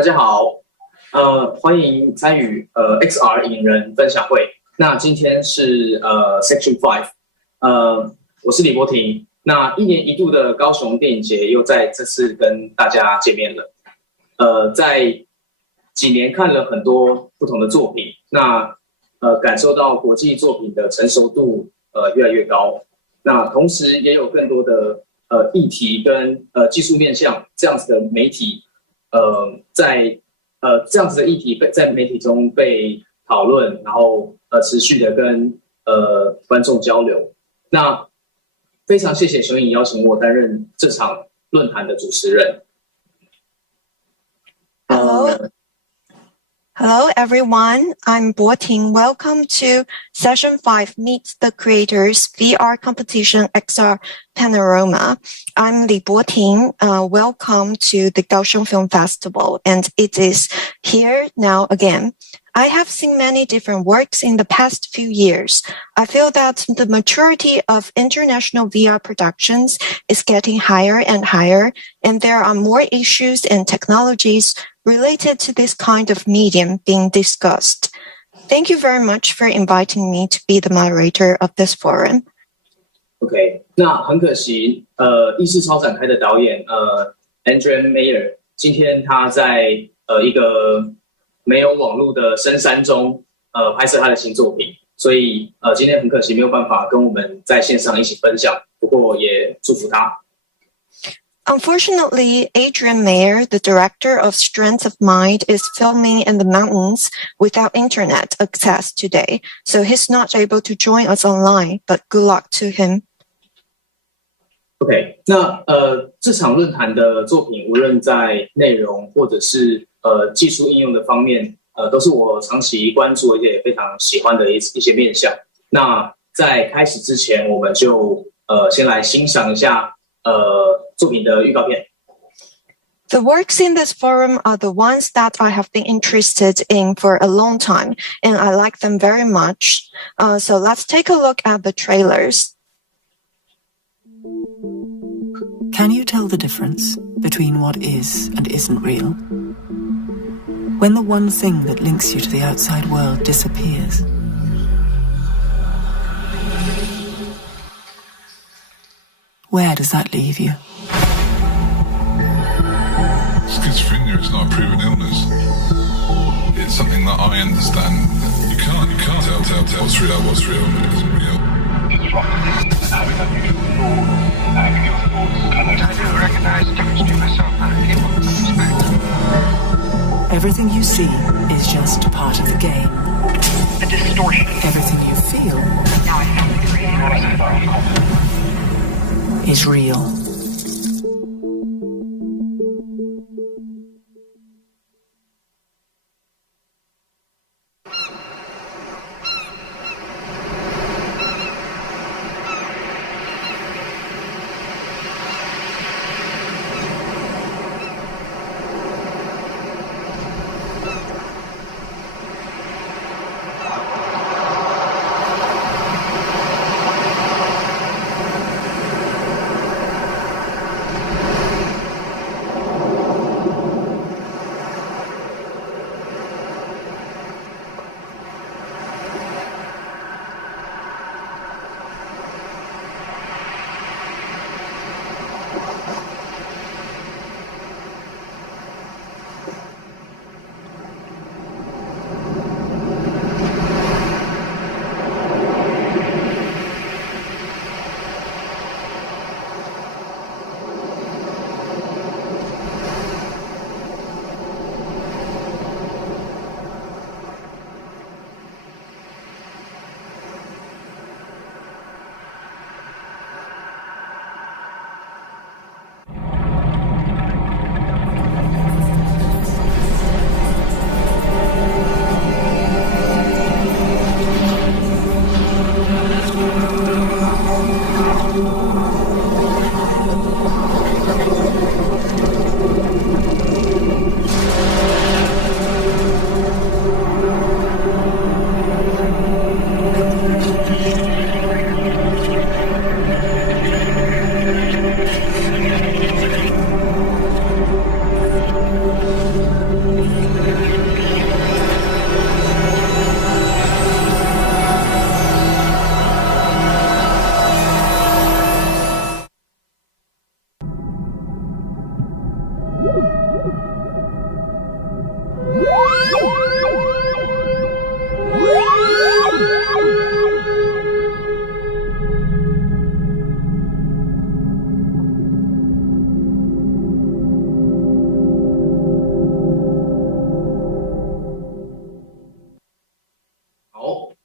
大家好，欢迎参与XR 影人分享会。那今天是Section 5，我是李波婷。那一年一度的高雄电影节又在这次跟大家见面了。在几年看了很多不同的作品，那感受到国际作品的成熟度越来越高。那同时也有更多的议题跟技术面向这样子的媒体。在这样子的议题在媒体中被讨论，然后持续的跟观众交流。那非常谢谢雄影邀请我担任这场论坛的主持人。Hello everyone, I'm Bo-Ting. Welcome to Session 5 Meet the Creators VR Competition XR Panorama. I'm Li Bo-Ting. Welcome to the Kaohsiung Film Festival, and it is here now again. I have seen many different works in the past few years. I feel that the maturity of international VR productions is getting higher and higher, and there are more issues and technologies related to this kind of medium being discussed. Thank you very much for inviting me to be the moderator of this forum. OK， 那很可惜，意识超展开的导演Adrian MEYER 今天他在一个没有网络的深山中拍摄他的新作品，所以今天很可惜没有办法跟我们在线上一起分享，不过也祝福他。Unfortunately, Adrian MEYER, the director of Strands of Mind, is filming in the mountains without internet access today, so he's not able to join us online, but good luck to him. OK， 那这场论坛的作品，无论在内容或者是技术应用的方面，都是我长期关注而且也非常喜欢的一些面向。那在开始之前，我们就先来欣赏一下作品的预告片。The works in this forum are the ones that I have been interested in for a long time, and I like them very much. So let's take a look at the trailers. Can you tell the difference between what is and isn't real? When the one thing that links you to the outside world disappears, where does that leave you? Schizophrenia is not a proven illness. It's something that I understand. You can't tell what's real and it isn't real. It's rock having unusual thoughts, having your thoughts connect. I do recognise the difference between myself and other people. Everything you see is just part of the game. A distortion. Everything you feel Now I found the creator. is real.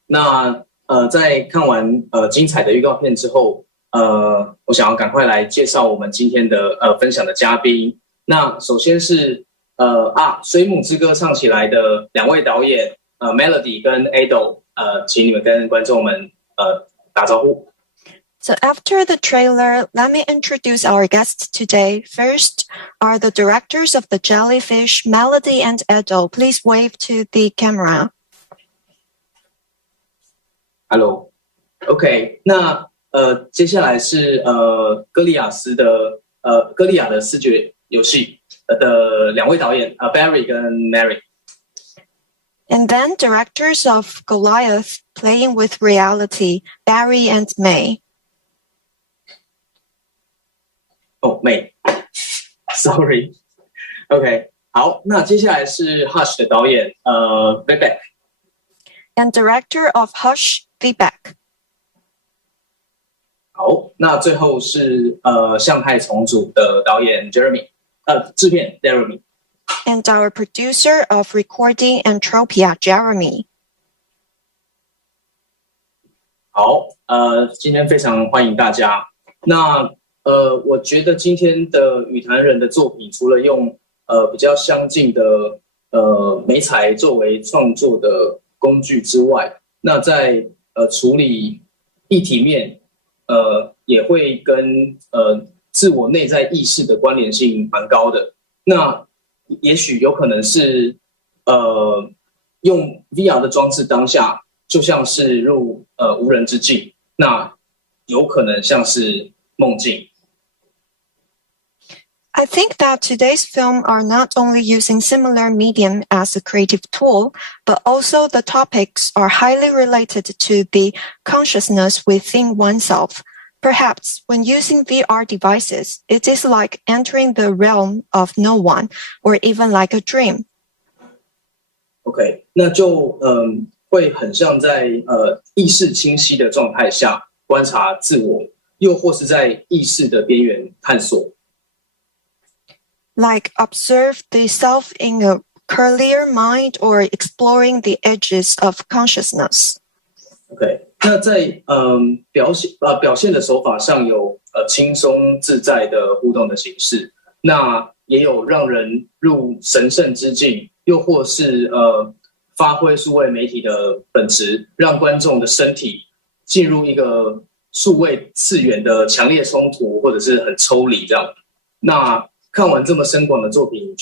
那在看完精彩的预告片之后，我想要赶快来介绍我们今天的分享的嘉宾。那首先是水母之歌唱起来的两位导演Mélodie 跟 Edo， 请你们跟观众们打招呼。So after the trailer, let me introduce our guests today. First are the directors of The Jellyfish, Mélodie and Edo. Please wave to the camera. Hello. OK， 那接下来是哥利亚的思觉游戏的两位导演Barry 跟 Mary。And then directors of GOLIATH, Playing with Reality, Barry and May. May. Sorry. OK， 好，那接下来是 Hush 的导演Vibeke。And director of Hush, Vibeke. 好，那最后是相态重组的导演 Jeremy， 制片 Jeremy。And our producer of Recoding Entropia, Jeremy. 好，今天非常欢迎大家。那我觉得今天的语坛人的作品，除了用比较相近的媒材作为创作的工具之外，那在处理议题面，也会跟自我内在意识的关联性蛮高的。那也许有可能是用 VR 的装置当下，就像是入无人之境，那有可能像是梦境。I think that today's film are not only using similar medium as a creative tool, but also the topics are highly related to the consciousness within oneself. Perhaps when using VR devices, it is like entering the realm of no one, or even like a dream. OK， 那就会很像在意识清晰的状态下观察自我，又或是在意识的边缘探索。Like observe the self in a clear mind or exploring the edges of consciousness. OK， 那在表现的手法上有轻松自在的互动的形式，那也有让人入神圣之境，又或是发挥数位媒体的本质，让观众的身体进入一个数位次元的强烈冲突，或者是很抽离这样。那看完这么深广的作品，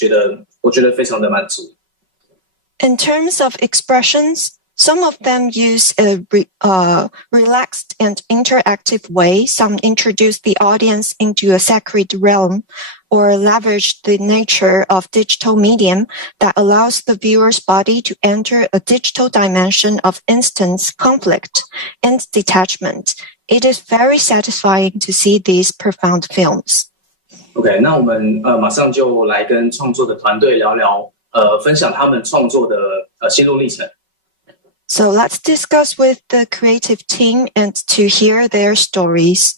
我觉得非常的满足。In terms of expressions, some of them use a relaxed and interactive way. Some introduce the audience into a sacred realm or leverage the nature of digital medium that allows the viewer's body to enter a digital dimension of instant conflict and detachment. It is very satisfying to see these profound films. OK， 那我们马上就来跟创作的团队聊聊，分享他们创作的心路历程。So let's discuss with the creative team and to hear their stories.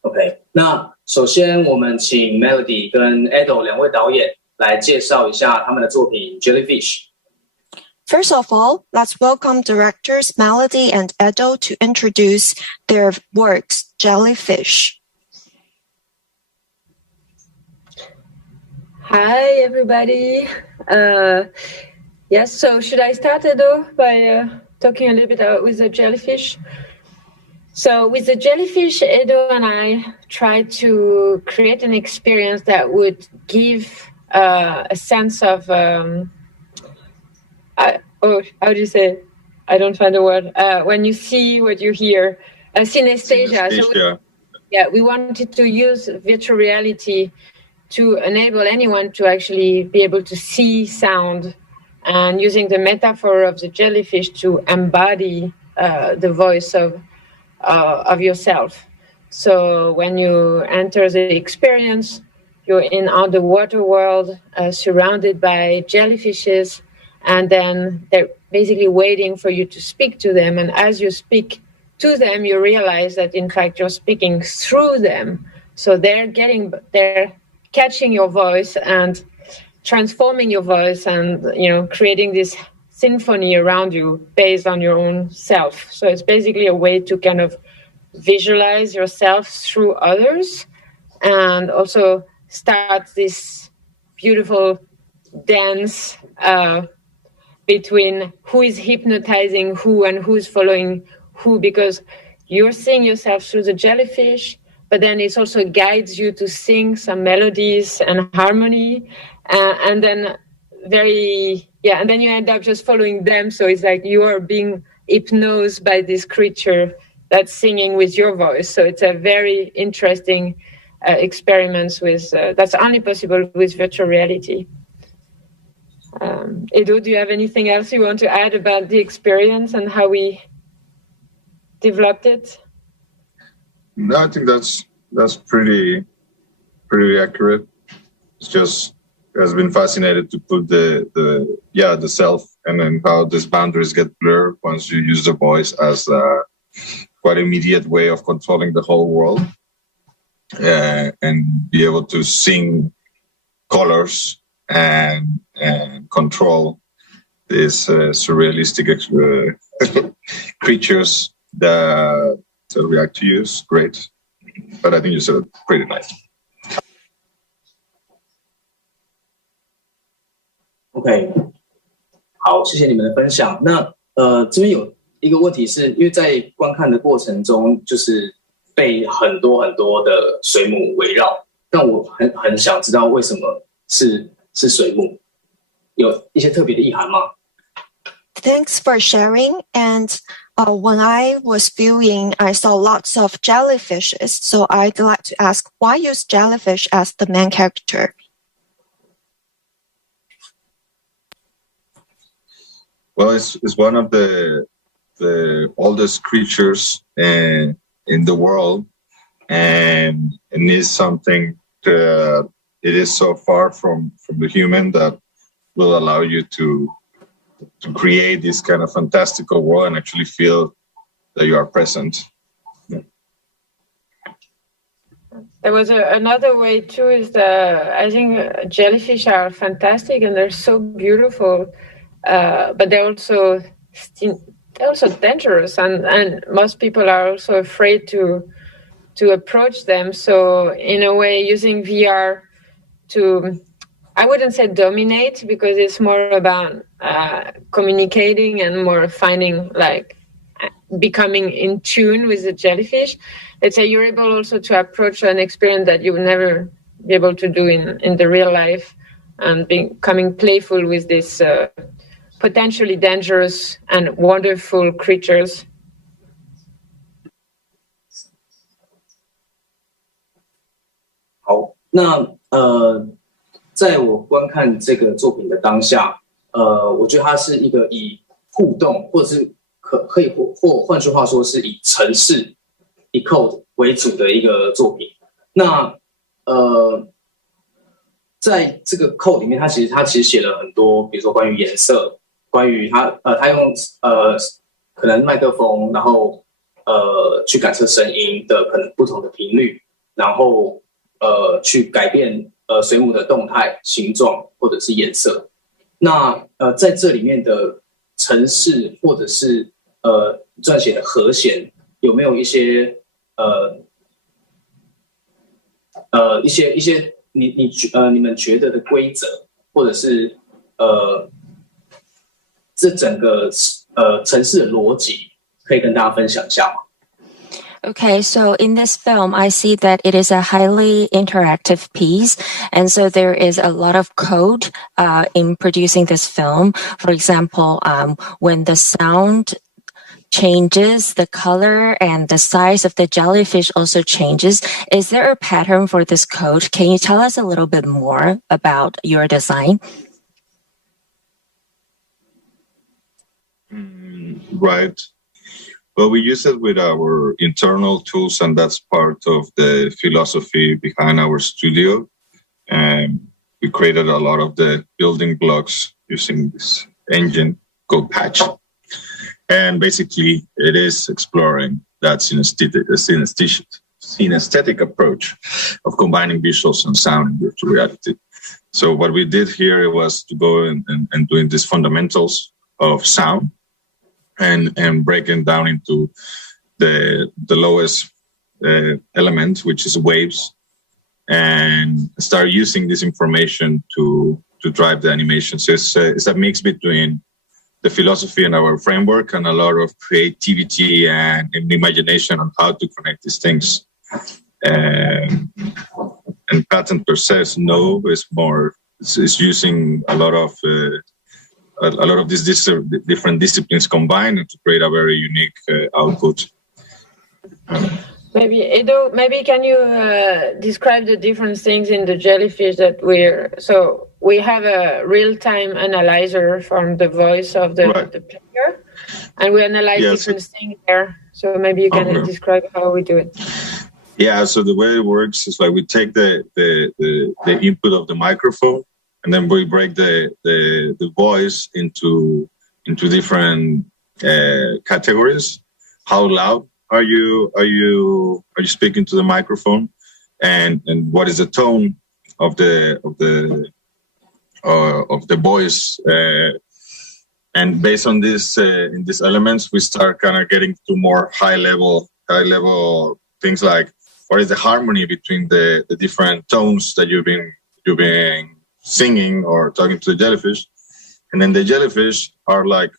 OK， 那首先我们请 Mélodie 跟 Edo 两位导演来介绍一下他们的作品 Jellyfish。First of all, let's welcome directors Mélodie and Edo to introduce their works, Jellyfish. Hi, everybody. Yes, so should I start, Edo, by talking a little bit with the Jellyfish? So with the Jellyfish, Edo and I tried to create an experience that would give a sense of, how do you say? I don't find the word. When you see what you hear, synesthesia. So we wanted to use virtual reality to enable anyone to actually be able to see sound, and using the metaphor of the jellyfish to embody the voice of yourself. So when you enter the experience, you're in underwater world, surrounded by jellyfishes, and then they're basically waiting for you to speak to them. And as you speak to them, you realize that in fact you're speaking through them. So they're catching your voice and transforming your voice and, creating this symphony around you based on your own self. So it's basically a way to kind of visualize yourself through others and also start this beautiful dance between who is hypnotizing who and who is following who, because you're seeing yourself through the jellyfish, but then it also guides you to sing some melodies and harmony, and then and then you end up just following them. So it's like you are being hypnosed by this creature that's singing with your voice. So it's a very interesting experiments with that's only possible with virtual reality. Edo, do you have anything else you want to add about the experience and how we developed it? No, I think that's pretty accurate. It's just has been fascinated to put the self and then how these boundaries get blurred once you use the voice as a quite immediate way of controlling the whole world, and be able to sing colors and control these surrealistic creatures that react to you. Is great, but I think you said it pretty nice. OK， 好，谢谢你们的分享。那这边有一个问题是，因为在观看的过程中，就是被很多的水母围绕，但我很想知道为什么是水母，有一些特别的意涵吗？ Thanks for sharing. And when I was viewing, I saw lots of jellyfishes. So I'd like to ask, why use jellyfish as the main character? Well, it's one of the oldest creatures in the world, and it is something that it is so far from the human that will allow you to create this kind of fantastical world and actually feel that you are present. Yeah. There was another way too, is I think jellyfish are fantastic and they're so beautiful, but they're also dangerous, and most people are also afraid to approach them. So in a way, using VR to, I wouldn't say dominate, because it's more about communicating and more finding, like, becoming in tune with the jellyfish. Let's say you're able also to approach an experience that you would never be able to do in the real life, and becoming playful with this potentially dangerous and wonderful creatures. 好，那在我观看这个作品的当下，我觉得它是一个以互动，或者是可以或换句话说是以程式、以 code 为主的一个作品。那在这个 code 里面，它其实写了很多，比如说关于颜色。关于他用可能麦克风，然后去感测声音的可能不同的频率，然后去改变水母的动态、形状或者是颜色。那在这里面的程式或者是撰写的和弦，有没有一些你们觉得的规则，或者是这整个程式的逻辑，可以跟大家分享一下吗？ Okay, so in this film, I see that it is a highly interactive piece. And so there is a lot of code in producing this film. For example, when the sound changes, the color and the size of the jellyfish also changes. Is there a pattern for this code? Can you tell us a little bit more about your design? Right. Well, we use it with our internal tools, and that's part of the philosophy behind our studio. And we created a lot of the building blocks using this engine called Patch. And basically, it is exploring that synesthetic approach of combining visuals and sound in virtual reality. So what we did here was to go and doing these fundamentals sound and breaking down into the lowest element, which is waves, and start using this information to drive the animation. So it's a mix between the philosophy and our framework and a lot of creativity and imagination on how to connect these things. And patent per se is using a lot of these different disciplines combined to create a very unique output. Maybe Edo, can you describe the different things in the Jellyfish that we have a real-time analyzer from the voice of the player, and we analyze different things there. So maybe you can describe how we do it. Yeah, so the way it works is like we take the input of the microphone, and then we break the voice into different categories. How loud are you speaking to the microphone, and what is the tone of the voice, and based on this in these elements, we start kind of getting to more high level things like what is the harmony between the different tones that you've been singing or talking to the jellyfish, and then the jellyfish are like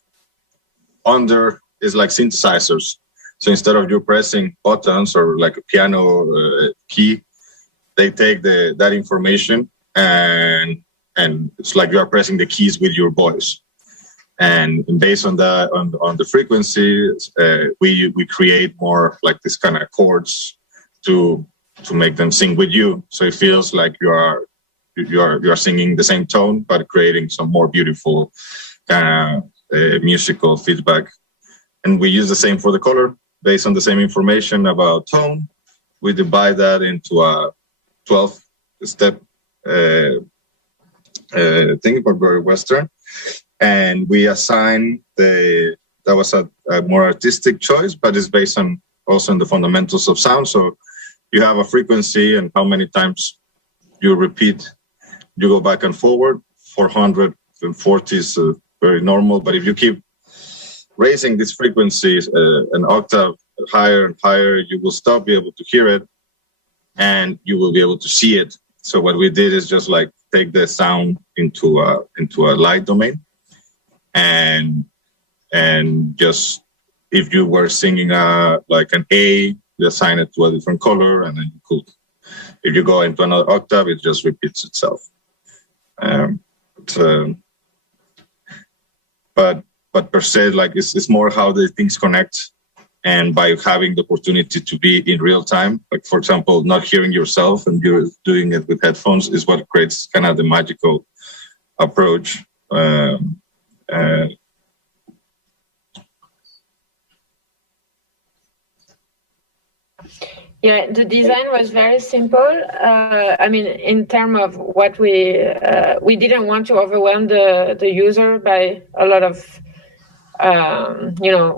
is like synthesizers. So instead of you pressing buttons or like a piano key, they take that information and it's like you are pressing the keys with your voice. And based on that, on the frequencies, we create more like this kind of chords to make them sing with you. So it feels like you are singing the same tone, but creating some more beautiful kind of musical feedback. And we use the same for the color. Based on the same information about tone, we divide that into a 12-step thing, but very Western. And we assign that was a more artistic choice, but it's based on also on the fundamentals of sound. So you have a frequency and how many times you repeat, you go back and forward. 440 is very normal, but if you keep raising these frequencies an octave higher and higher, you will stop be able to hear it, and you will be able to see it. So what we did is just like take the sound into a light domain, and just if you were singing like an A, you assign it to a different color, and then you could, if you go into another octave, it just repeats itself. But per se, like it's more how the things connect, and by having the opportunity to be in real time, like for example, not hearing yourself and you're doing it with headphones is what creates kind of the magical approach. Yeah, the design was very simple. I mean, in terms of what we didn't want to overwhelm the user by a lot of,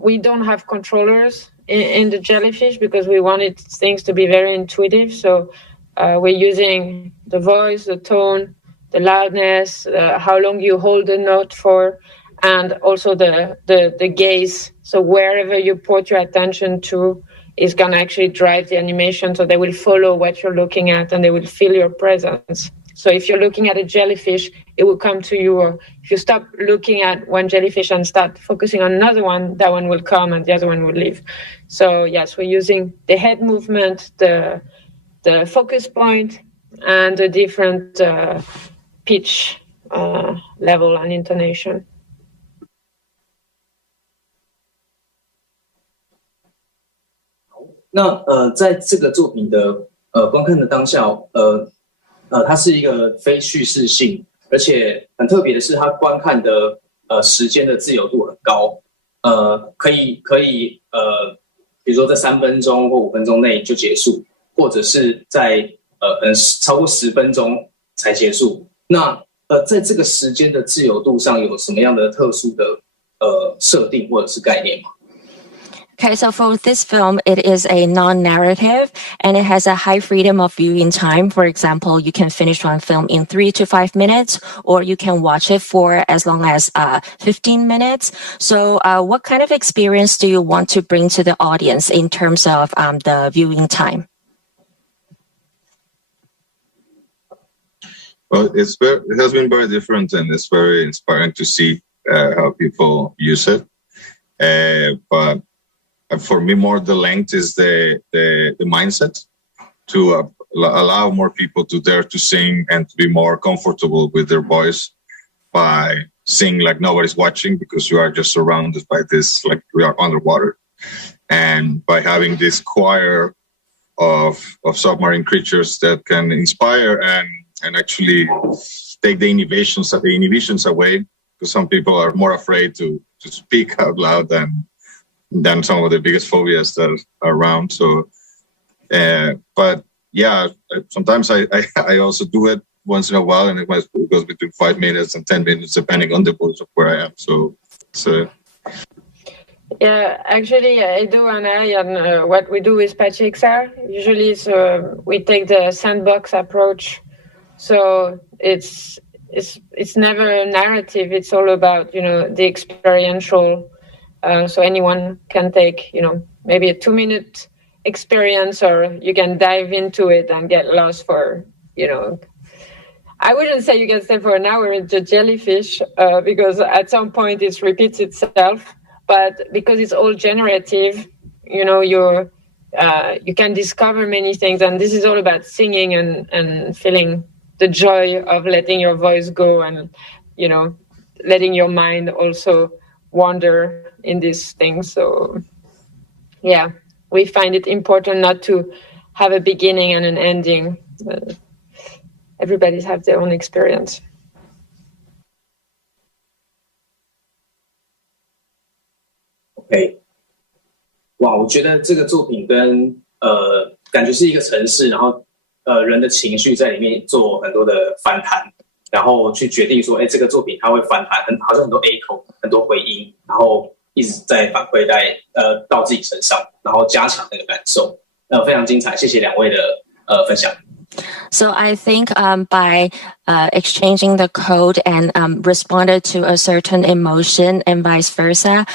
we don't have controllers in the Jellyfish because we wanted things to be very intuitive. So we're using the voice, the tone, the loudness, how long you hold the note for, and also the gaze. So wherever you put your attention to is going to actually drive the animation. So they will follow what you're looking at and they will feel your presence. So if you're looking at a jellyfish, it will come to you. Or if you stop looking at one jellyfish and start focusing on another one, that one will come and the other one will leave. So yes, we're using the head movement, the focus point, and the different pitch level and intonation. 那在这个作品的观看的当下，它是一个非叙事性，而且很特别的是，它观看的时间的自由度很高，可以比如说在3分钟或5分钟内就结束，或者是在可能超过10分钟才结束。那在这个时间的自由度上有什么样的特殊的设定或者是概念吗？ Okay, so for this film, it is a non-narrative and it has a high freedom of viewing time. For example, you can finish one film in 3 to 5 minutes, or you can watch it for as long as 15 minutes. So what kind of experience do you want to bring to the audience in terms of the viewing time? Well, it has been very different, and it's very inspiring to see how people use it. But for me, more the length is the mindset to allow more people to dare to sing and to be more comfortable with their voice by singing like nobody's watching, because you are just surrounded by this, like we are underwater. And by having this choir of submarine creatures that can inspire and actually take the inhibitions away, because some people are more afraid to speak out loud than some of the biggest phobias that are around. So, but yeah, sometimes I also do it once in a while, and it goes between 5 minutes and 10 minutes, depending on the mood of where I am. So, yeah, actually, Edo and I, and what we do with Patch XR, usually we take the sandbox approach. So it's never a narrative. It's all about, the experiential. So anyone can take, maybe a 2-minute experience, or you can dive into it and get lost for, I wouldn't say you can stay for an hour in the jellyfish, because at some point it repeats itself. But because it's all generative, you can discover many things. And this is all about singing and feeling the joy of letting your voice go and, letting your mind also wander in these things. So yeah, we find it important not to have a beginning and an ending. Everybody's have their own experience. OK， 哇，我觉得这个作品跟感觉是一个城市，然后人的情绪在里面做很多的反弹，然后去决定说，这个作品它会反弹，好像很多 echo， 很多回音，然后一直在反馈到自己身上，然后加强那个感受。非常精彩，谢谢两位的分享。So I think by exchanging the code and responded to a certain emotion and vice versa,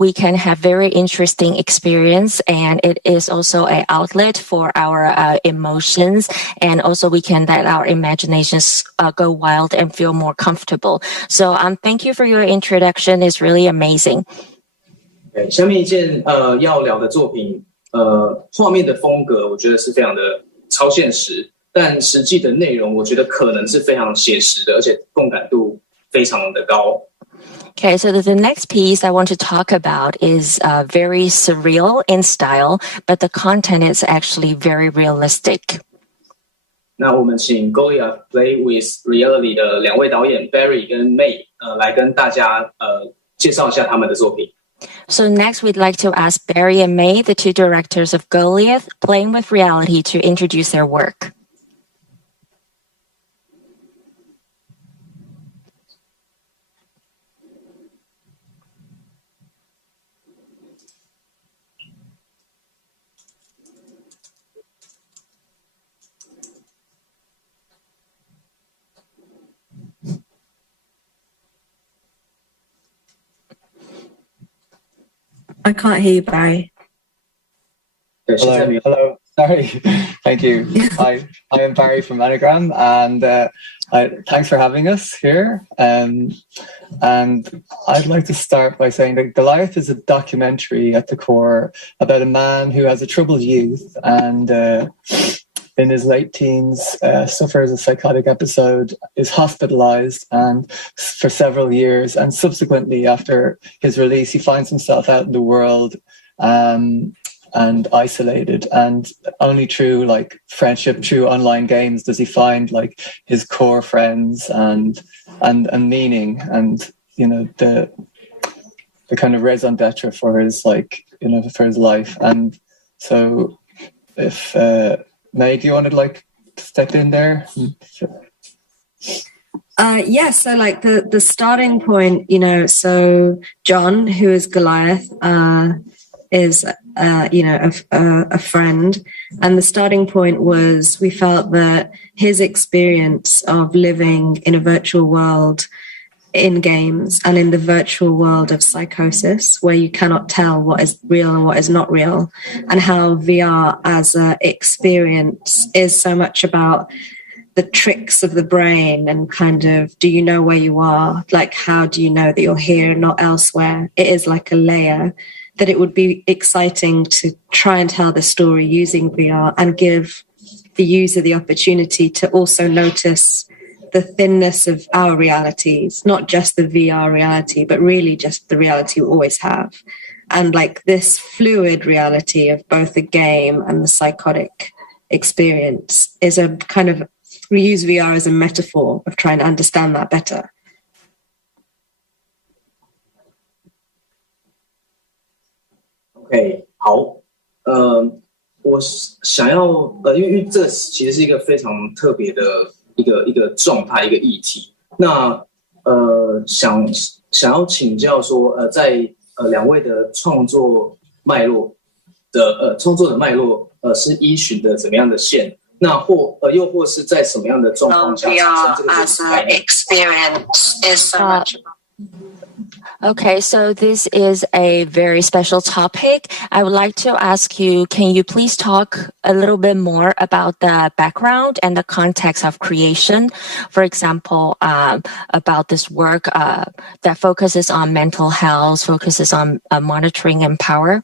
we can have very interesting experience, and it is also an outlet for our emotions, and also we can let our imaginations go wild and feel more comfortable. So thank you for your introduction. It's really amazing. 下面一件要聊的作品，画面的风格我觉得是非常的超现实。但实际的内容，我觉得可能是非常写实的，而且共感度非常的高。Okay, so the next piece I want to talk about is very surreal in style, but the content is actually very realistic. 那我们请 GOLIATH Play with Reality 的两位导演 Barry 跟 May 来跟大家介绍一下他们的作品。So next, we'd like to ask Barry and May, the two directors of GOLIATH, Playing with Reality, to introduce their work. I can't hear you, Barry. Hello. Sorry. Thank you. I am Barry from Anagram, and thanks for having us here. And I'd like to start by saying that Goliath is a documentary at the core about a man who has a troubled youth and in his late teens suffers a psychotic episode, is hospitalized and for several years, and subsequently after his release he finds himself out in the world and isolated, and only through like friendship, through online games, does he find like his core friends and meaning, and the kind of raison d'etre for his for his life. And so if May, do you want to step in there? Yeah, so the starting point, so John, who is Goliath, is, a friend. And the starting point was we felt that his experience of living in a virtual world in games and in the virtual world of psychosis, where you cannot tell what is real and what is not real, and how VR as an experience is so much about the tricks of the brain and kind of, do you know where you are? Like, how do you know that you're here and not elsewhere? It is like a layer that it would be exciting to try and tell the story using VR and give the user the opportunity to also notice the thinness of our realities, not just the VR reality, but really just the reality we always have. And like this fluid reality of both the game and the psychotic experience is a kind of, we use VR as a metaphor of trying to understand that better. OK， 好，我想要因为这其实是一个非常特别的一个状态，一个议题。那想要请教说，在两位的创作的脉络是依循的怎么样的线？那又或是在什么样的状况下产生这个概念？ Okay, so this is a very special topic. I would like to ask you, can you please talk a little bit more about the background and the context of creation? For example, about this work that focuses on mental health, focuses on monitoring and power.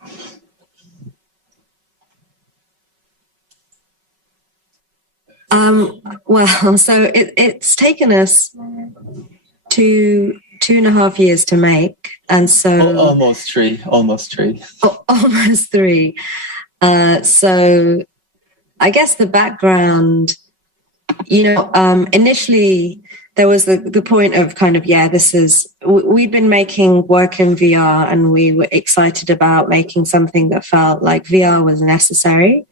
Well, so it's taken us 2.5 years to make, and so almost three. Almost 3. So I guess the background, initially there was the point of kind of, we'd been making work in VR and we were excited about making something that felt like VR was necessary.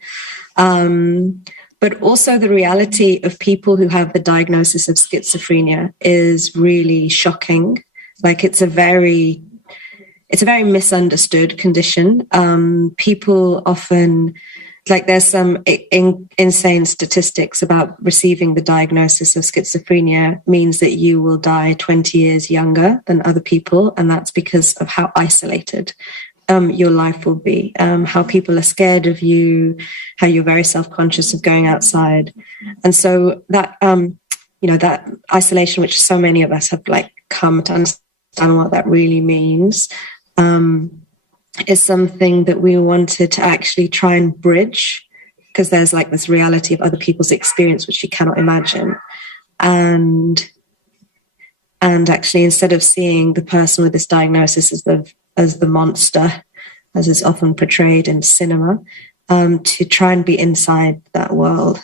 But also the reality of people who have the diagnosis of schizophrenia is really shocking. Like it's a very misunderstood condition. People often, like there's some insane statistics about receiving the diagnosis of schizophrenia means that you will die 20 years younger than other people. And that's because of how isolated your life will be, how people are scared of you, how you're very self-conscious of going outside. And so that, that isolation, which so many of us have like come to understand what that really means, is something that we wanted to actually try and bridge, because there's like this reality of other people's experience, which you cannot imagine. And actually, instead of seeing the person with this diagnosis as the monster, as is often portrayed in cinema, to try and be inside that world.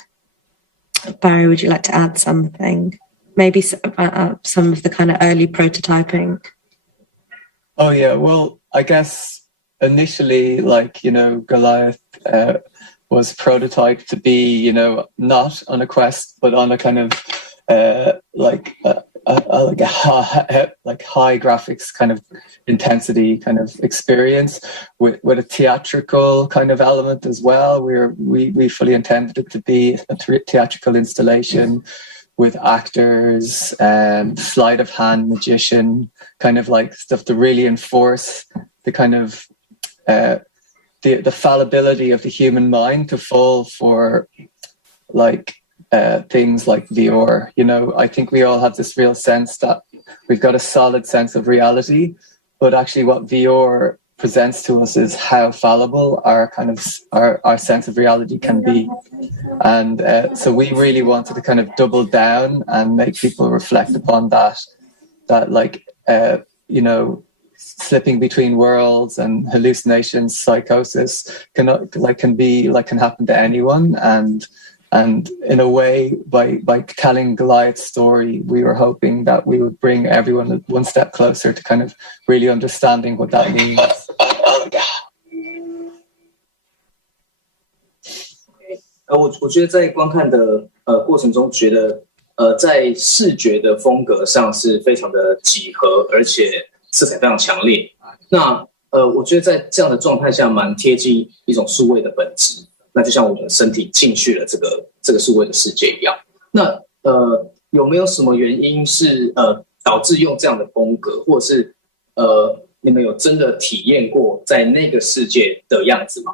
Barry, would you like to add something? Maybe some of the kind of early prototyping. Oh yeah, well, I guess initially, Goliath was prototyped to be, not on a quest, but on a kind of high graphics kind of intensity kind of experience with a theatrical kind of element as well. We fully intended it to be a theatrical installation with actors and sleight of hand magician kind of like stuff to really enforce the kind of the fallibility of the human mind to fall for things like VR. I think we all have this real sense that we've got a solid sense of reality, but actually what VR presents to us is how fallible our sense of reality can be. And so we really wanted to kind of double down and make people reflect upon that slipping between worlds and hallucinations, psychosis can happen to anyone. And in a way, by telling Goliath's story, we were hoping that we would bring everyone one step closer to kind of really understanding what that means. 我觉得在观看的过程中，觉得在视觉的风格上是非常的几何，而且色彩非常强烈。那我觉得在这样的状态下，蛮贴近一种数位的本质。那就像我们身体进去了这个数位的世界一样。那有没有什么原因是导致用这样的风格，或者是你们有真的体验过在那个世界的样子吗？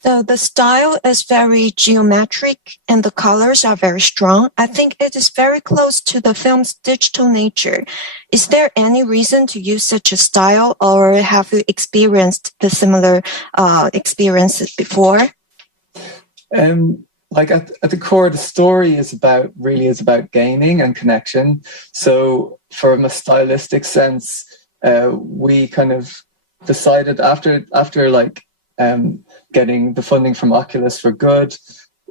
So the style is very geometric and the colors are very strong. I think it is very close to the film's digital nature. Is there any reason to use such a style, or have you experienced the similar experiences before? Like at the core, the story is about gaming and connection. So from a stylistic sense, we kind of decided after like getting the funding from Oculus for good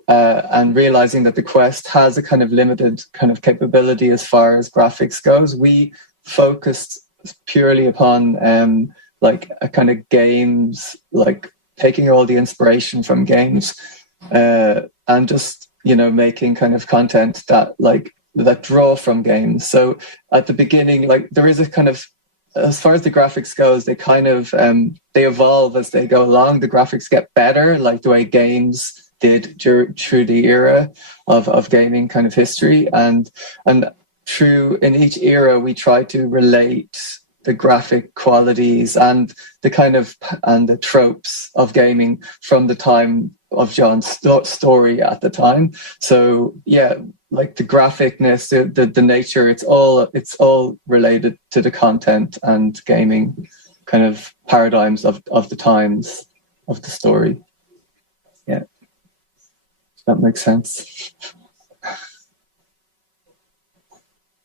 and realizing that the Quest has a kind of limited kind of capability as far as graphics goes, we focused purely upon like a kind of games, like taking all the inspiration from games and just, you know, making kind of content that draw from games. So at the beginning, like there is a kind of, as far as the graphics goes, they kind of they evolve as they go along. The graphics get better, like the way games did through the era of gaming kind of history, and through in each era we try to relate the graphic qualities and the kind of and the tropes of gaming from the time of John's story at the time. So yeah, like the graphicness, the nature, it's all related to the content and gaming kind of paradigms of the times of the story. Yeah, that makes sense.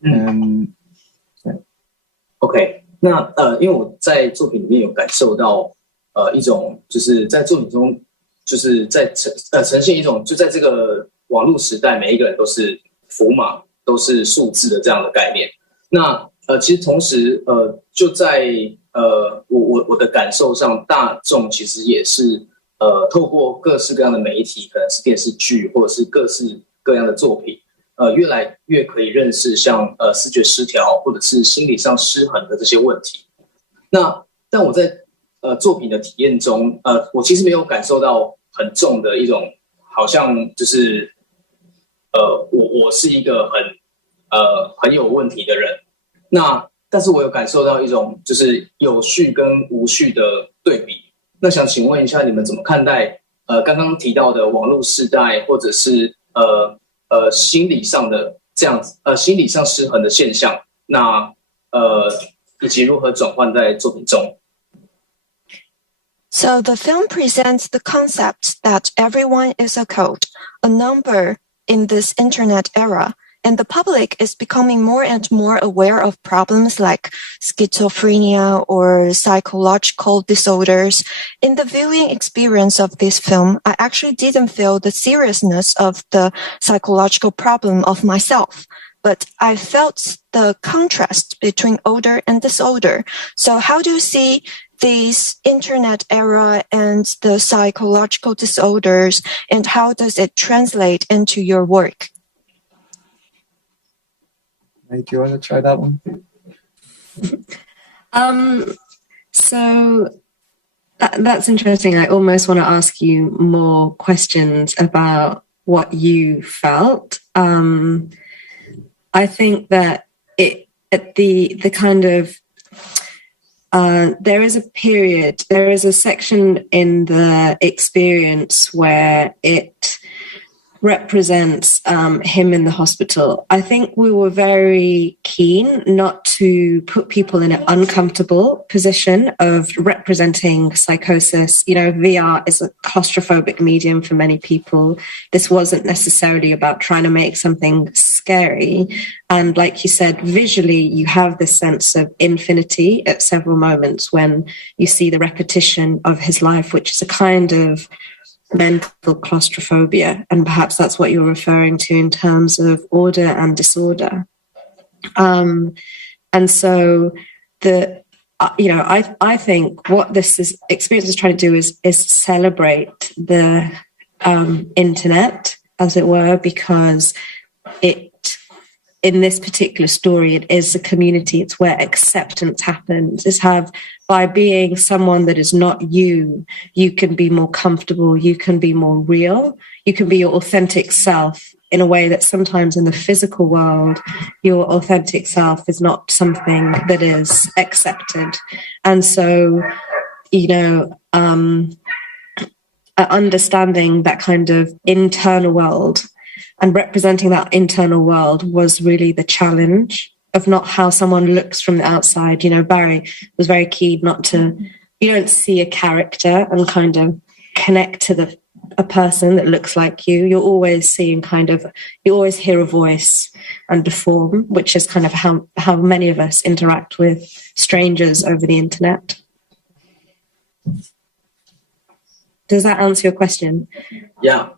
Yeah. OK， 那因为我在作品里面有感受到一种就是在作品中就是在呈现一种就在这个网络时代，每一个人都是符码，都是数字的这样的概念。那其实同时就在我的感受上，大众其实也是透过各式各样的媒体，可能是电视剧或者是各式各样的作品，越来越可以认识像思觉失调或者是心理上失衡的这些问题。那但我在作品的体验中，我其实没有感受到很重的一种，好像就是我是一个很有问题的人。那但是我有感受到一种就是有序跟无序的对比。那想请问一下，你们怎么看待刚刚提到的网络世代，或者是心理上的这样子心理上失衡的现象？那以及如何转换在作品中？ So the film presents the concept that everyone is a code, a number in this internet era, and the public is becoming more and more aware of problems like schizophrenia or psychological disorders. In the viewing experience of this film, I actually didn't feel the seriousness of the psychological problem of myself, but I felt the contrast between order and disorder. So how do you see this internet era and the psychological disorders, and how does it translate into your work? Hey, do you want to try that one? So that's interesting. I almost want to ask you more questions about what you felt. I think that the kind of there is a section in the experience where it represents him in the hospital. I think we were very keen not to put people in an uncomfortable position of representing psychosis. You know, VR is a claustrophobic medium for many people. This wasn't necessarily about trying to make something scary. And like you said, visually, you have this sense of infinity at several moments when you see the repetition of his life, which is a kind of mental claustrophobia, and perhaps that's what you're referring to in terms of order and disorder. And so I think what this experience is trying to do is celebrate the internet, as it were, because it in this particular story, it is a community. It's where acceptance happens. It's by being someone that is not you, you can be more comfortable, you can be more real, you can be your authentic self in a way that sometimes in the physical world, your authentic self is not something that is accepted. And so, understanding that kind of internal world and representing that internal world was really the challenge of not how someone looks from the outside. Barry was very keen you don't see a character and kind of connect to a person that looks like you. You're always seeing you always hear a voice and a form, which is kind of how many of us interact with strangers over the internet. Does that answer your question? Yeah.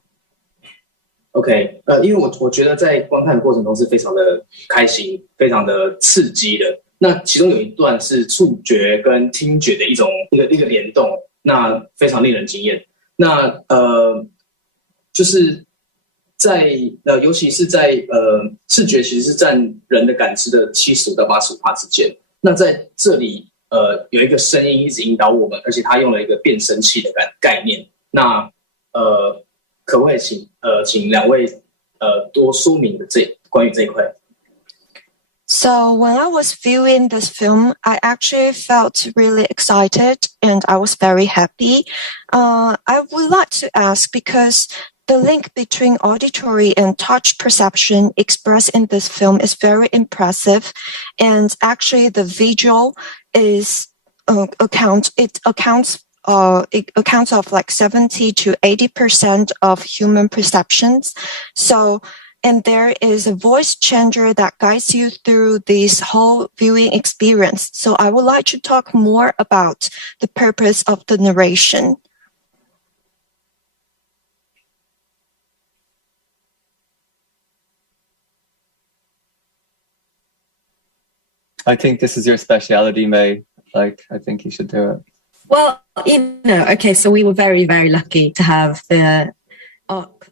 OK， 因为我觉得在观看的过程中是非常的开心，非常的刺激的。那其中有一段是触觉跟听觉的一个联动，那非常令人惊艳。那就是在尤其是在视觉其实是占人的感知的75%到85%之间。那在这里有一个声音一直引导我们，而且他用了一个变声器的概念。那可不可以请两位多说明的关于这一块？ So when I was viewing this film, I actually felt really excited and I was very happy. I would like to ask, because the link between auditory and touch perception expressed in this film is very impressive, and actually the visual is accounts of like 70 to 80% of human perceptions. And there is a voice changer that guides you through this whole viewing experience. So I would like to talk more about the purpose of the narration. I think this is your speciality, May. I think you should do it. Well, okay, so we were very, very lucky to have the arc.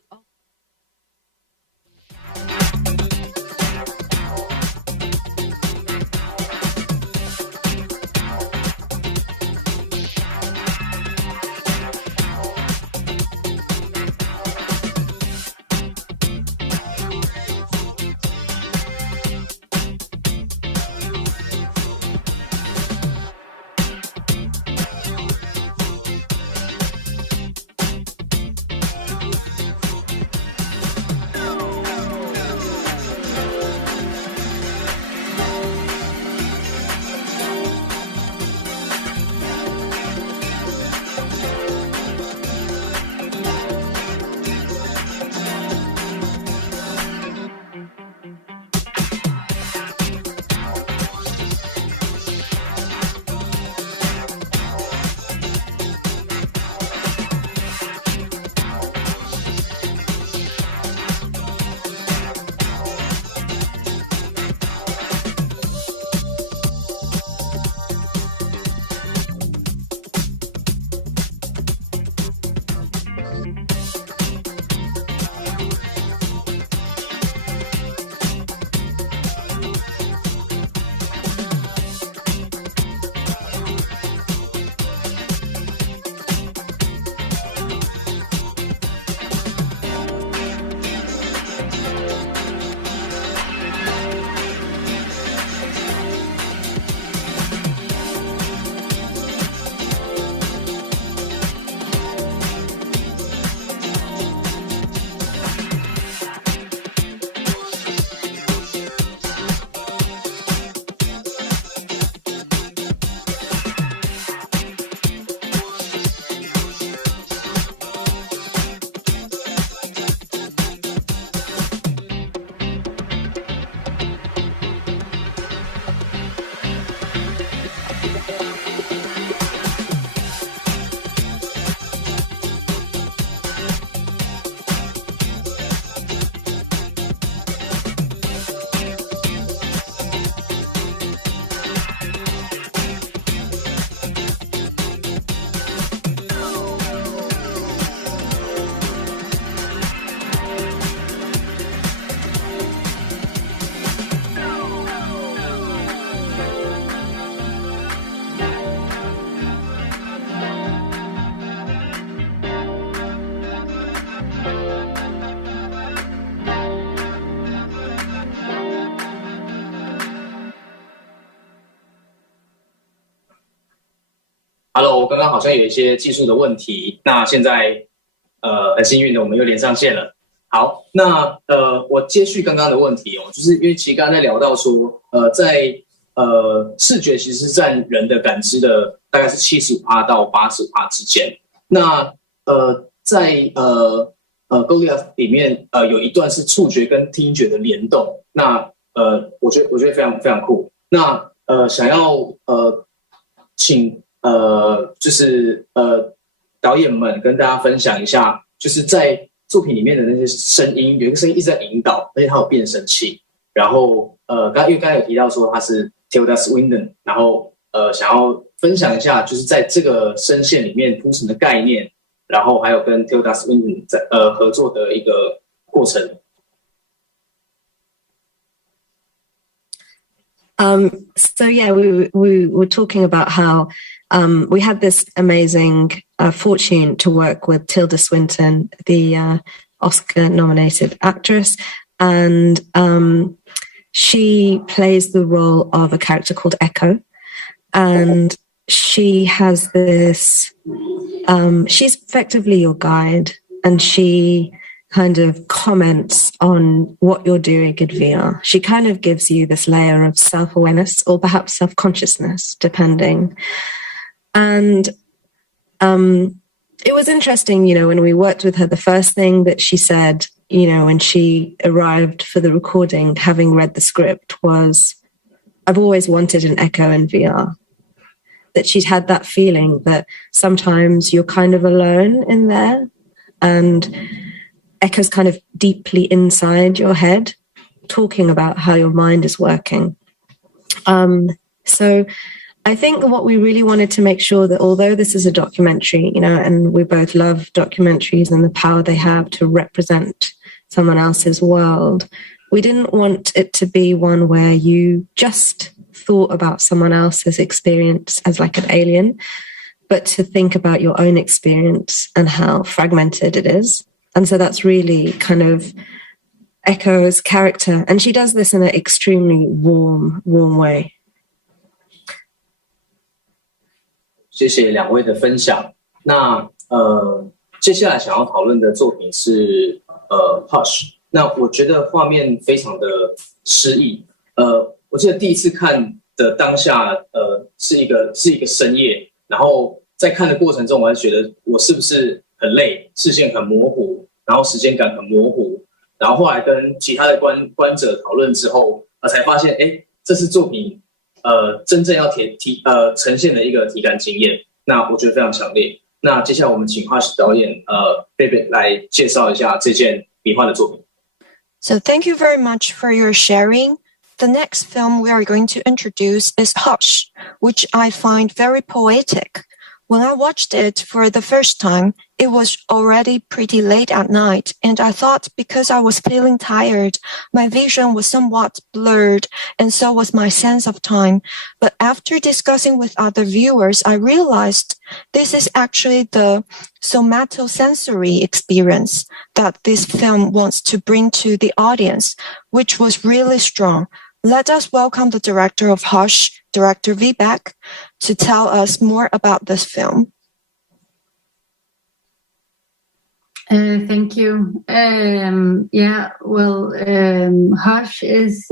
Hello， 我刚刚好像有一些技术的问题，那现在很幸运的我们又连上线了。好，那我接续刚刚的问题哦，就是因为其实刚刚在聊到说，在视觉其实是占人的感知的大概是75%到80%之间。那在GOLIATH 里面有一段是触觉跟听觉的联动，那我觉得非常非常酷。那想要请就是导演们跟大家分享一下，就是在作品里面的那些声音，有一个声音一直在引导，而且它有变声器。然后因为刚才有提到说它是 Tilda Swinton， 然后想要分享一下，就是在这个声线里面铺陈的概念，然后还有跟 Tilda Swinton 在合作的一个过程。So yeah, we were talking about how we had this amazing fortune to work with Tilda Swinton, the Oscar-nominated actress, and she plays the role of a character called Echo, and she has this. She's effectively your guide, and she kind of comments on what you're doing in VR. She kind of gives you this layer of self-awareness or perhaps self-consciousness, depending. And it was interesting, you know, when we worked with her, the first thing that she said, you know, when she arrived for the recording, having read the script, was, I've always wanted an Echo in VR. That she'd had that feeling that sometimes you're kind of alone in there, and Echo's kind of deeply inside your head, talking about how your mind is working. So I think what we really wanted to make sure that although this is a documentary, you know, and we both love documentaries and the power they have to represent someone else's world, we didn't want it to be one where you just thought about someone else's experience as like an alien, but to think about your own experience and how fragmented it is. And so that's really kind of Echo's character. And she does this in an extremely warm way. 谢谢两位的分享。那接下来想要讨论的作品是Hush。那我觉得画面非常的诗意。我记得第一次看的当下，是一个深夜，然后在看的过程中，我还觉得我是不是很累，视线很模糊，然后时间感很模糊。然后后来跟其他的观者讨论之后，才发现，这是作品真正要呈现的一个体感经验。那我觉得非常强烈。那接下来我们请Hush导演贝贝来介绍一下这件迷幻的作品。So thank you very much for your sharing. The next film we are going to introduce is Hush, which I find very poetic. When I watched it for the first time, it was already pretty late at night, and I thought because I was feeling tired, my vision was somewhat blurred, and so was my sense of time. But after discussing with other viewers, I realized this is actually the somatosensory experience that this film wants to bring to the audience, which was really strong. Let us welcome the director of Hush, Director Vibeke, to tell us more about this film. Thank you. Hush is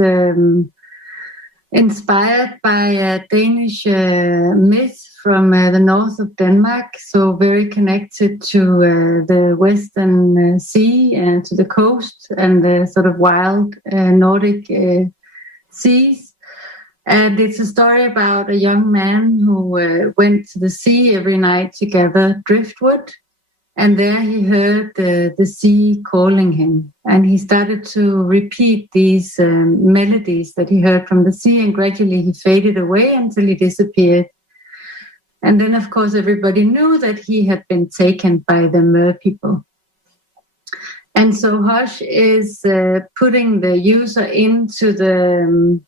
inspired by a Danish myth from the north of Denmark, so very connected to the Western Sea and to the coast and the sort of wild Nordic seas. And it's a story about a young man who went to the sea every night to gather driftwood. And there he heard the sea calling him. And he started to repeat these melodies that he heard from the sea. And gradually he faded away until he disappeared. And then, of course, everybody knew that he had been taken by the Mer people. And so Hush is putting the user into the...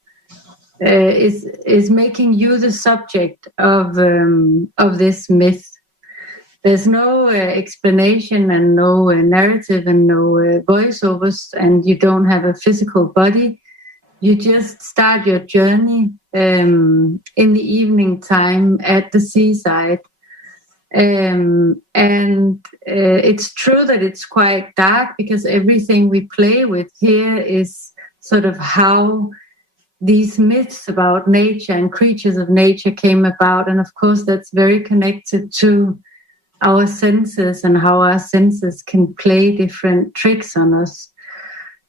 is making you the subject of this myth. There's no explanation and no narrative and no voiceovers, and you don't have a physical body. You just start your journey in the evening time at the seaside, And it's true that it's quite dark because everything we play with here is sort of how these myths about nature and creatures of nature came about. And of course, that's very connected to our senses and how our senses can play different tricks on us.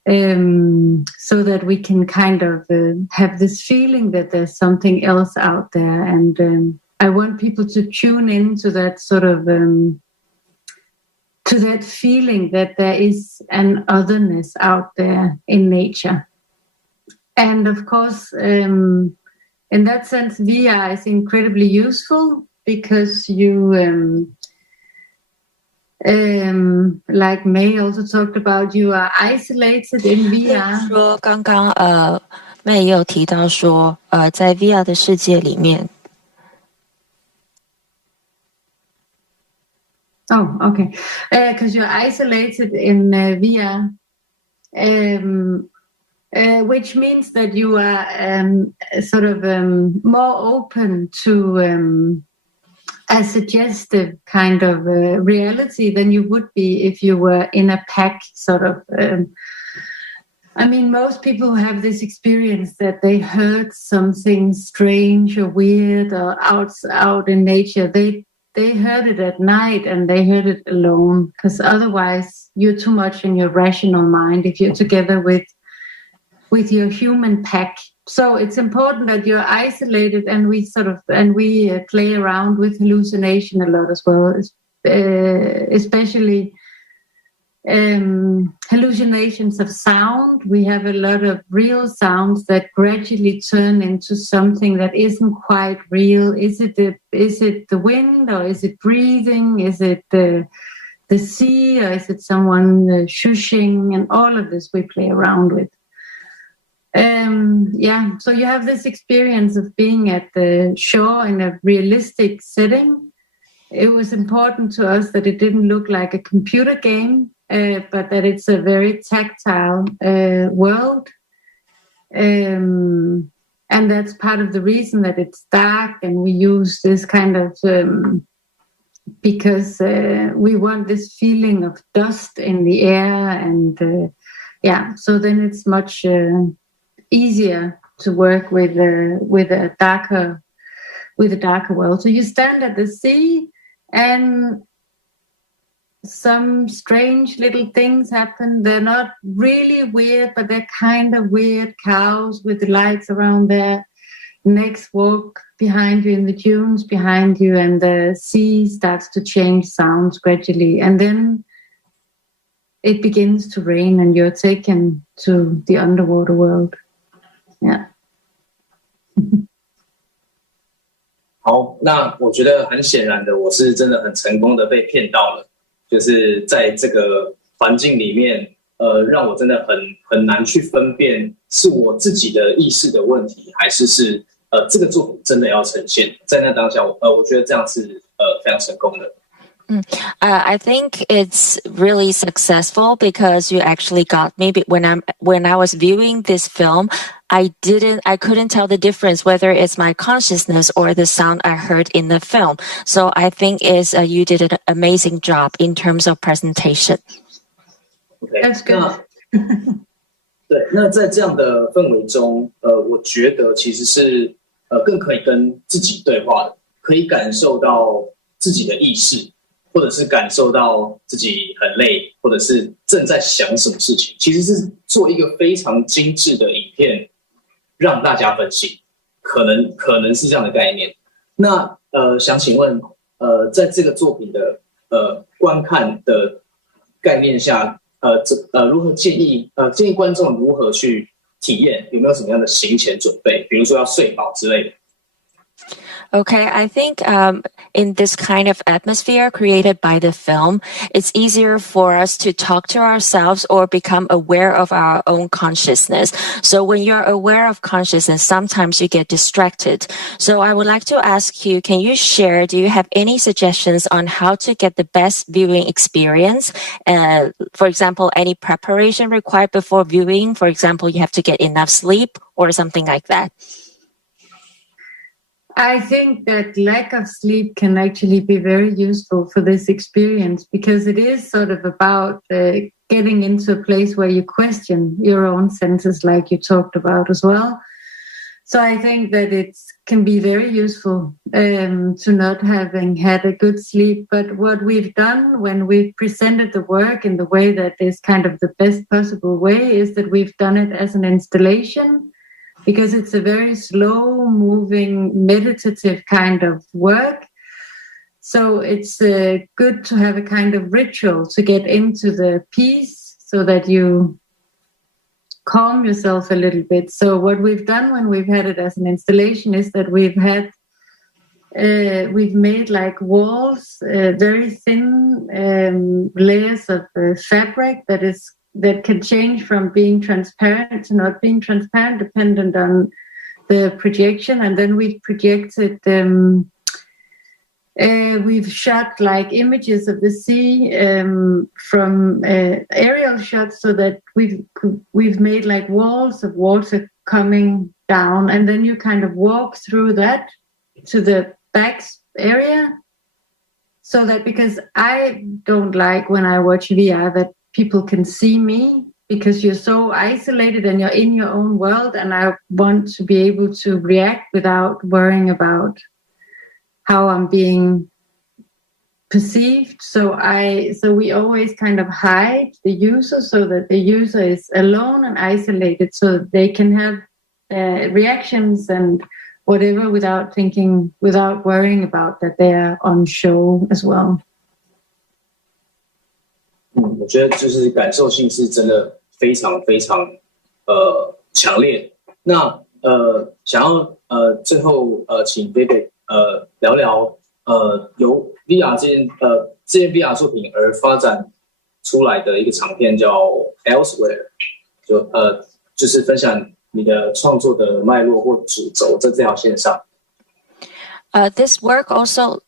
So that we can kind of have this feeling that there's something else out there. And I want people to tune into that sort of, to that feeling that there is an otherness out there in nature. And of course, in that sense, VR is incredibly useful because you, like May also talked about, you are isolated in VR. 说刚刚May 也有提到说在 VR 的世界里面。Oh, okay. Because you're isolated in VR, which means that you are sort of more open to a suggestive kind of reality than you would be if you were in a pack sort of. I mean, most people who have this experience that they heard something strange or weird or out in nature, they heard it at night and they heard it alone, because otherwise you're too much in your rational mind if you're together with your human pack. So it's important that you're isolated, and we play around with hallucination a lot as well, especially hallucinations of sound. We have a lot of real sounds that gradually turn into something that isn't quite real. Is it the wind, or is it breathing? Is it the sea, or is it someone shushing? And all of this we play around with. So you have this experience of being at the shore in a realistic setting. It was important to us that it didn't look like a computer game, but that it's a very tactile world. And that's part of the reason that it's dark, and we use this kind of, because we want this feeling of dust in the air, and so then it's much easier to work with a darker world. So you stand at the sea, and some strange little things happen. They're not really weird, but they're kind of weird. Cows with the lights around their necks walk behind you in the dunes behind you, and the sea starts to change sounds gradually. And then it begins to rain, and you're taken to the underwater world. Yeah. 好，那我觉得很显然的，我是真的很成功的被骗到了，就是在这个环境里面，让我真的很难去分辨是我自己的意识的问题，还是这个作品真的要呈现。在那当下，我觉得这样是非常成功的。I think it's really successful because you actually got me. When I was viewing this film, I couldn't tell the difference whether it's my consciousness or the sound I heard in the film. So I think you did an amazing job in terms of presentation. Okay, that's good. 对，那在这样的氛围中，我觉得其实是更可以跟自己对话的，可以感受到自己的意识。或者是感受到自己很累，或者是正在想什么事情，其实是做一个非常精致的影片，让大家分析，可能是这样的概念。那想请问，在这个作品的观看的概念下，如何建议观众如何去体验？有没有什么样的行前准备？比如说要睡饱之类的。Okay, I think in this kind of atmosphere created by the film, it's easier for us to talk to ourselves or become aware of our own consciousness. So when you're aware of consciousness, sometimes you get distracted. So I would like to ask you, do you have any suggestions on how to get the best viewing experience? For example, any preparation required before viewing? For example, you have to get enough sleep or something like that. I think that lack of sleep can actually be very useful for this experience, because it is sort of about getting into a place where you question your own senses, like you talked about as well. So I think that it can be very useful to not having had a good sleep. But what we've done when we've presented the work in the way that is kind of the best possible way is that we've done it as an installation, because it's a very slow-moving, meditative kind of work. So it's good to have a kind of ritual to get into the piece so that you calm yourself a little bit. So what we've done when we've had it as an installation is that we've made like walls, very thin layers of fabric that can change from being transparent to not being transparent, dependent on the projection. And then we've projected, we've shot like images of the sea from aerial shots, so that we've made like walls of water coming down, and then you kind of walk through that to the back area. So that, because I don't like when I watch VR that people can see me, because you're so isolated and you're in your own world, and I want to be able to react without worrying about how I'm being perceived. So we always kind of hide the user, so that the user is alone and isolated, so that they can have reactions and whatever without worrying about that they're on show as well. 我觉得就是感受性是真的非常非常强烈。那想要最后请贝贝聊聊由 VR 这件 VR 作品而发展出来的一个长片叫 Elsewhere， 就是分享你的创作的脉络或主轴在这条线上。This work also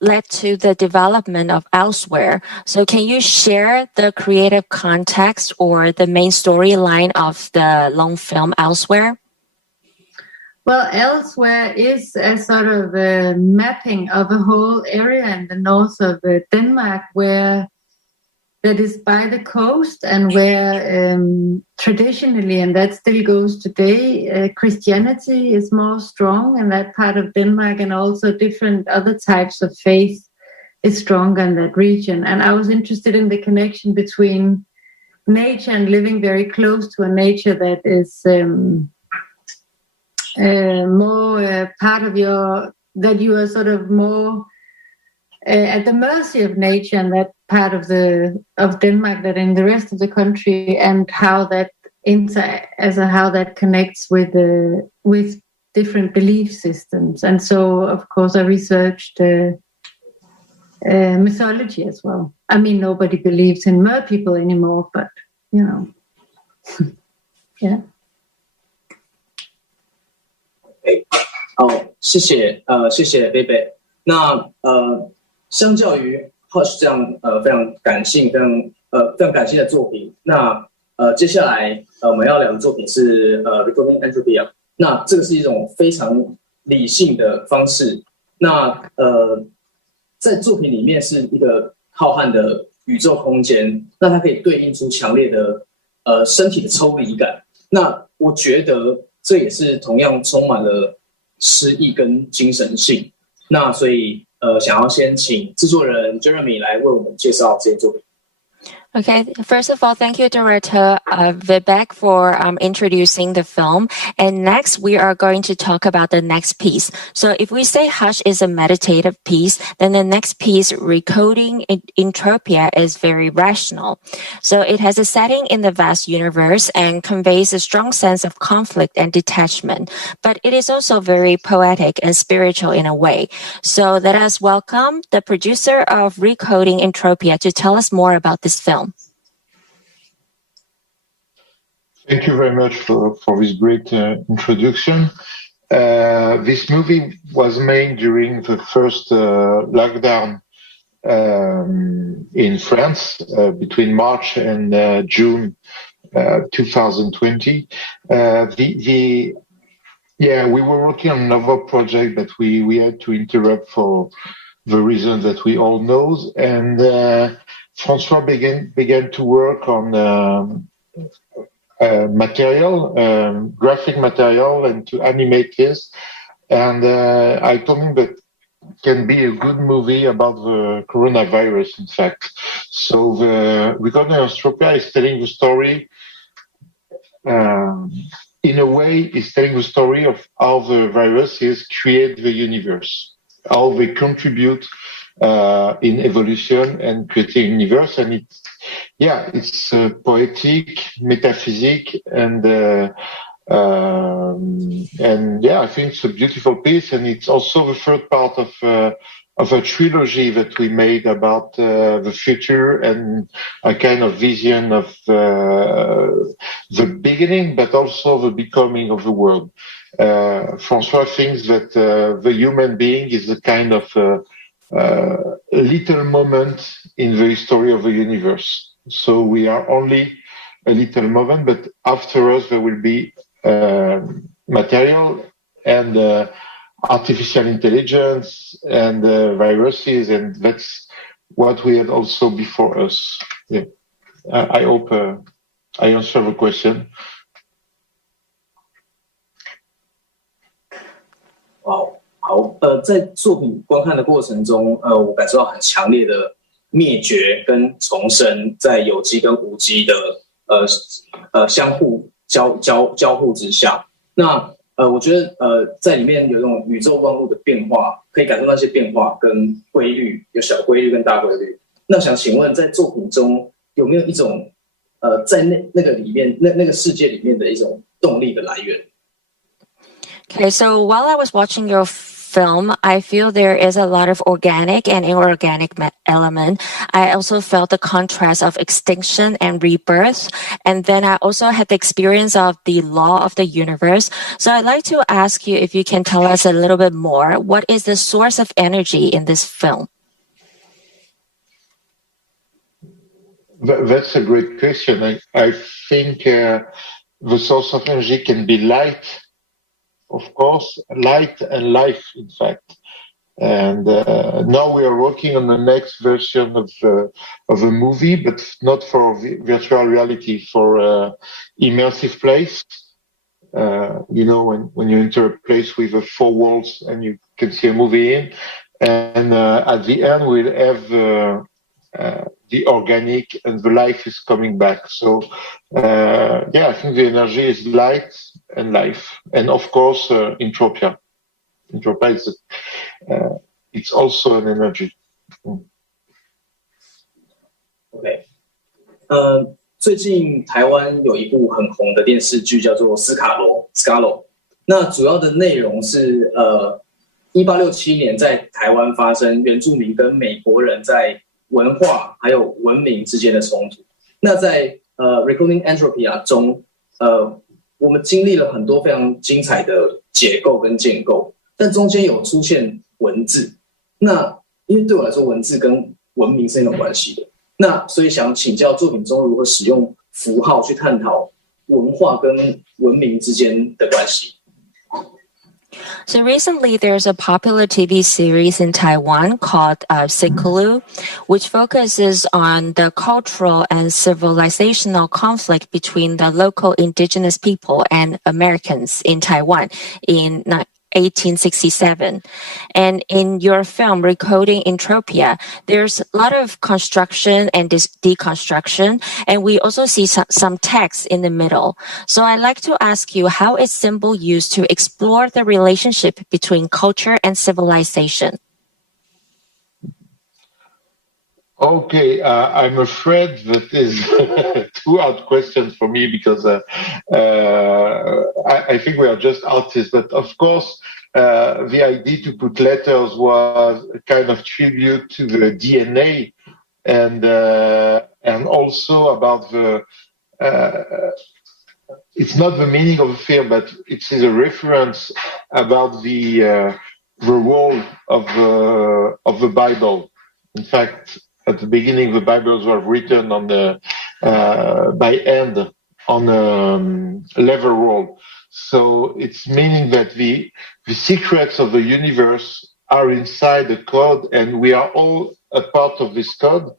led to the development of Elsewhere. So can you share the creative context or the main storyline of the long film Elsewhere? Well, Elsewhere is a sort of a mapping of a whole area in the north of Denmark, that is by the coast, and where traditionally, and that still goes today, Christianity is more strong in that part of Denmark, and also different other types of faith is stronger in that region. And I was interested in the connection between nature and living very close to a nature that is more part of that you are sort of more at the mercy of nature, and that part of Denmark that in the rest of the country, and how that how that connects with different belief systems. And so, of course, I researched mythology as well. I mean, nobody believes in mer people anymore, but you know, yeah. 好，谢谢贝贝。那相较于 Hush 这样非常感性、非常感性的作品，那接下来我们要聊的作品是Recoding Entropia。那这个是一种非常理性的方式。那在作品里面是一个浩瀚的宇宙空间，那它可以对应出强烈的身体的抽离感。那我觉得这也是同样充满了诗意跟精神性。那所以想要先请制作人 Jeremy 来为我们介绍这些作品。Okay, first of all, thank you, Director Vibeke, for introducing the film. And next, we are going to talk about the next piece. So if we say Hush is a meditative piece, then the next piece, Recoding Entropia, is very rational. So it has a setting in the vast universe and conveys a strong sense of conflict and detachment. But it is also very poetic and spiritual in a way. So let us welcome the producer of Recoding Entropia to tell us more about this film. Thank you very much for this great introduction. This movie was made during the first lockdown in France between March and June 2020. Yeah, we were working on another project that we had to interrupt for the reason that we all know. And François began to work on material, graphic material, and to animate this. And I told him that can be a good movie about the coronavirus, in fact. So the Recoding Entropia is telling the story, in a way, is telling the story of how the viruses create the universe, how they contribute in evolution and creating universe. And it's poetic, metaphysic, and I think it's a beautiful piece. And it's also the third part of a trilogy that we made about the future and a kind of vision of the beginning, but also the becoming of the world. François thinks that the human being is a kind of little moment in the history of the universe. So we are only a little moment, but after us there will be material and artificial intelligence and viruses, and that's what we had also before us. Yeah. I hope I answer the question. Wow. 好，在作品观看的过程中，我感受到很强烈的灭绝跟重生，在有机跟无机的相互交互之下。那我觉得在里面有一种宇宙万物的变化，可以感受那些变化跟规律，有小规律跟大规律。那想请问，在作品中有没有一种在那个里面那个世界里面的一种动力的来源？ Okay, so while I was watching your film, I feel there is a lot of organic and inorganic element. I also felt the contrast of extinction and rebirth. And then I also had the experience of the law of the universe. So I'd like to ask you if you can tell us a little bit more. What is the source of energy in this film? That's a great question. I think the source of energy can be light. Of course, light and life, in fact. And now we are working on the next version of a movie, but not for virtual reality, for immersive place. You know, when you enter a place with 4 walls and you can see a movie in, and at the end we'll have the organic and the life is coming back. So I think the energy is light and life, and of course entropia. Entropia is it's also an energy. OK， 最近台湾有一部很红的电视剧叫做《斯卡罗》（Scalo）， 那主要的内容是1867年在台湾发生原住民跟美国人在文化还有文明之间的冲突。那在Recoding Entropia 中，我们经历了很多非常精彩的结构跟建构，但中间有出现文字。那因为对我来说，文字跟文明是很有关系的。那所以想请教作品中如何使用符号去探讨文化跟文明之间的关系。So recently, there's a popular TV series in Taiwan called Sikulou, which focuses on the cultural and civilizational conflict between the local indigenous people and Americans in Taiwan in 1867. And in your film, Recoding Entropia, there's a lot of construction and deconstruction, and we also see some text in the middle. So I'd like to ask you, how is symbol used to explore the relationship between culture and civilization? Okay, I'm afraid that is two hard questions for me because I think we are just artists. But of course, the idea to put letters was a kind of tribute to the DNA and also about the. It's not the meaning of the film, but it is a reference about the role of the Bible. In fact, at the beginning, the Bibles were written on the by hand on a leather roll. So it's meaning that the secrets of the universe are inside the code, and we are all a part of this code.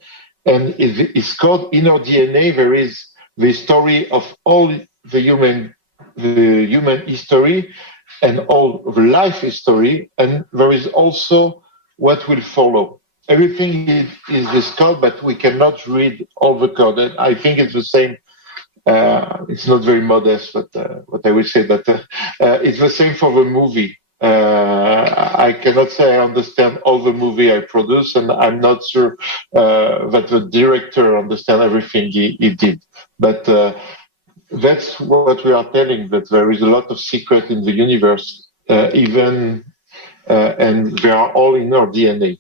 And it's called in our DNA. There is the story of all the human history and all the life history, and there is also what will follow. Everything is this code, but we cannot read all the code. And I think it's the same. It's not very modest, but what I will say, but it's the same for the movie. I cannot say I understand all the movie I produce, and I'm not sure that the director understands everything he did. But that's what we are telling, that there is a lot of secret in the universe, and they are all in our DNA.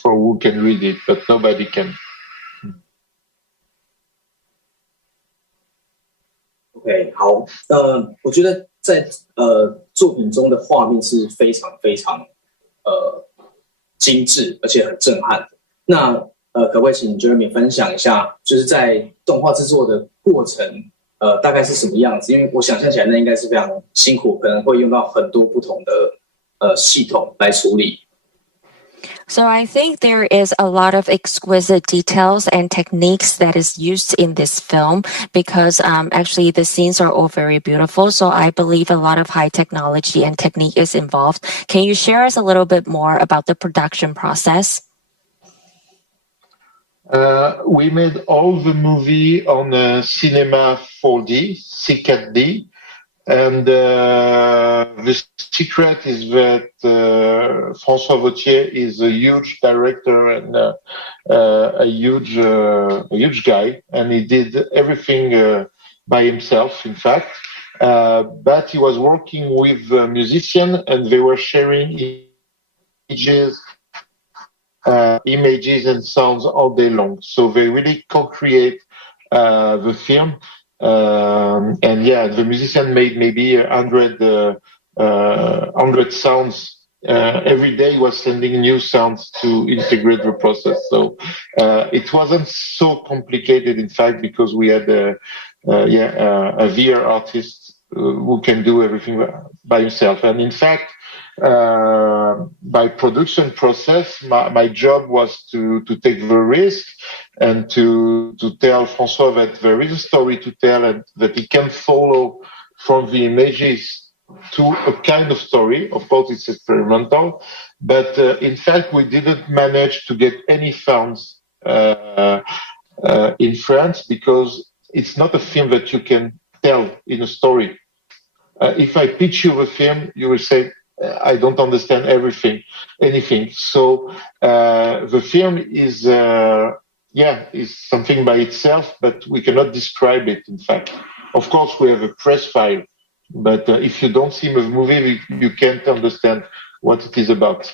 For who can read it, but nobody can. OK， 好，我觉得在作品中的画面是非常非常精致，而且很震撼的。那可不可以请 Jeremy 分享一下，就是在动画制作的过程，大概是什么样子？因为我想象起来那应该是非常辛苦，可能会用到很多不同的系统来处理。So I think there is a lot of exquisite details and techniques that is used in this film because actually the scenes are all very beautiful. So I believe a lot of high technology and technique is involved. Can you share us a little bit more about the production process? We made all the movie on Cinema 4D, C4D. And the secret is that François Vautier is a huge director and a huge guy, and he did everything by himself, in fact. But he was working with a musician, and they were sharing images and sounds all day long. So they really co-create the film. And yeah, the musician made maybe 100 sounds. Every day he was sending new sounds to integrate the process. So it wasn't so complicated, in fact, because we had a VR artist who can do everything by himself. And in fact, by production process, my job was to take the risk and to tell François that there is a story to tell and that he can follow from the images to a kind of story. Of course, it's experimental, but in fact, we didn't manage to get any funds in France because it's not a film that you can tell in a story. If I pitch you a film, you will say, I don't understand anything. So the film is something by itself, but we cannot describe it, in fact. Of course, we have a press file, but if you don't see the movie, you can't understand what it is about.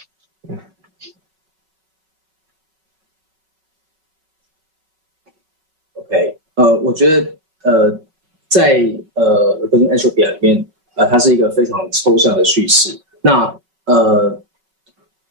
OK， 我觉得在Recoding Entropia 里面，它是一个非常抽象的叙事。那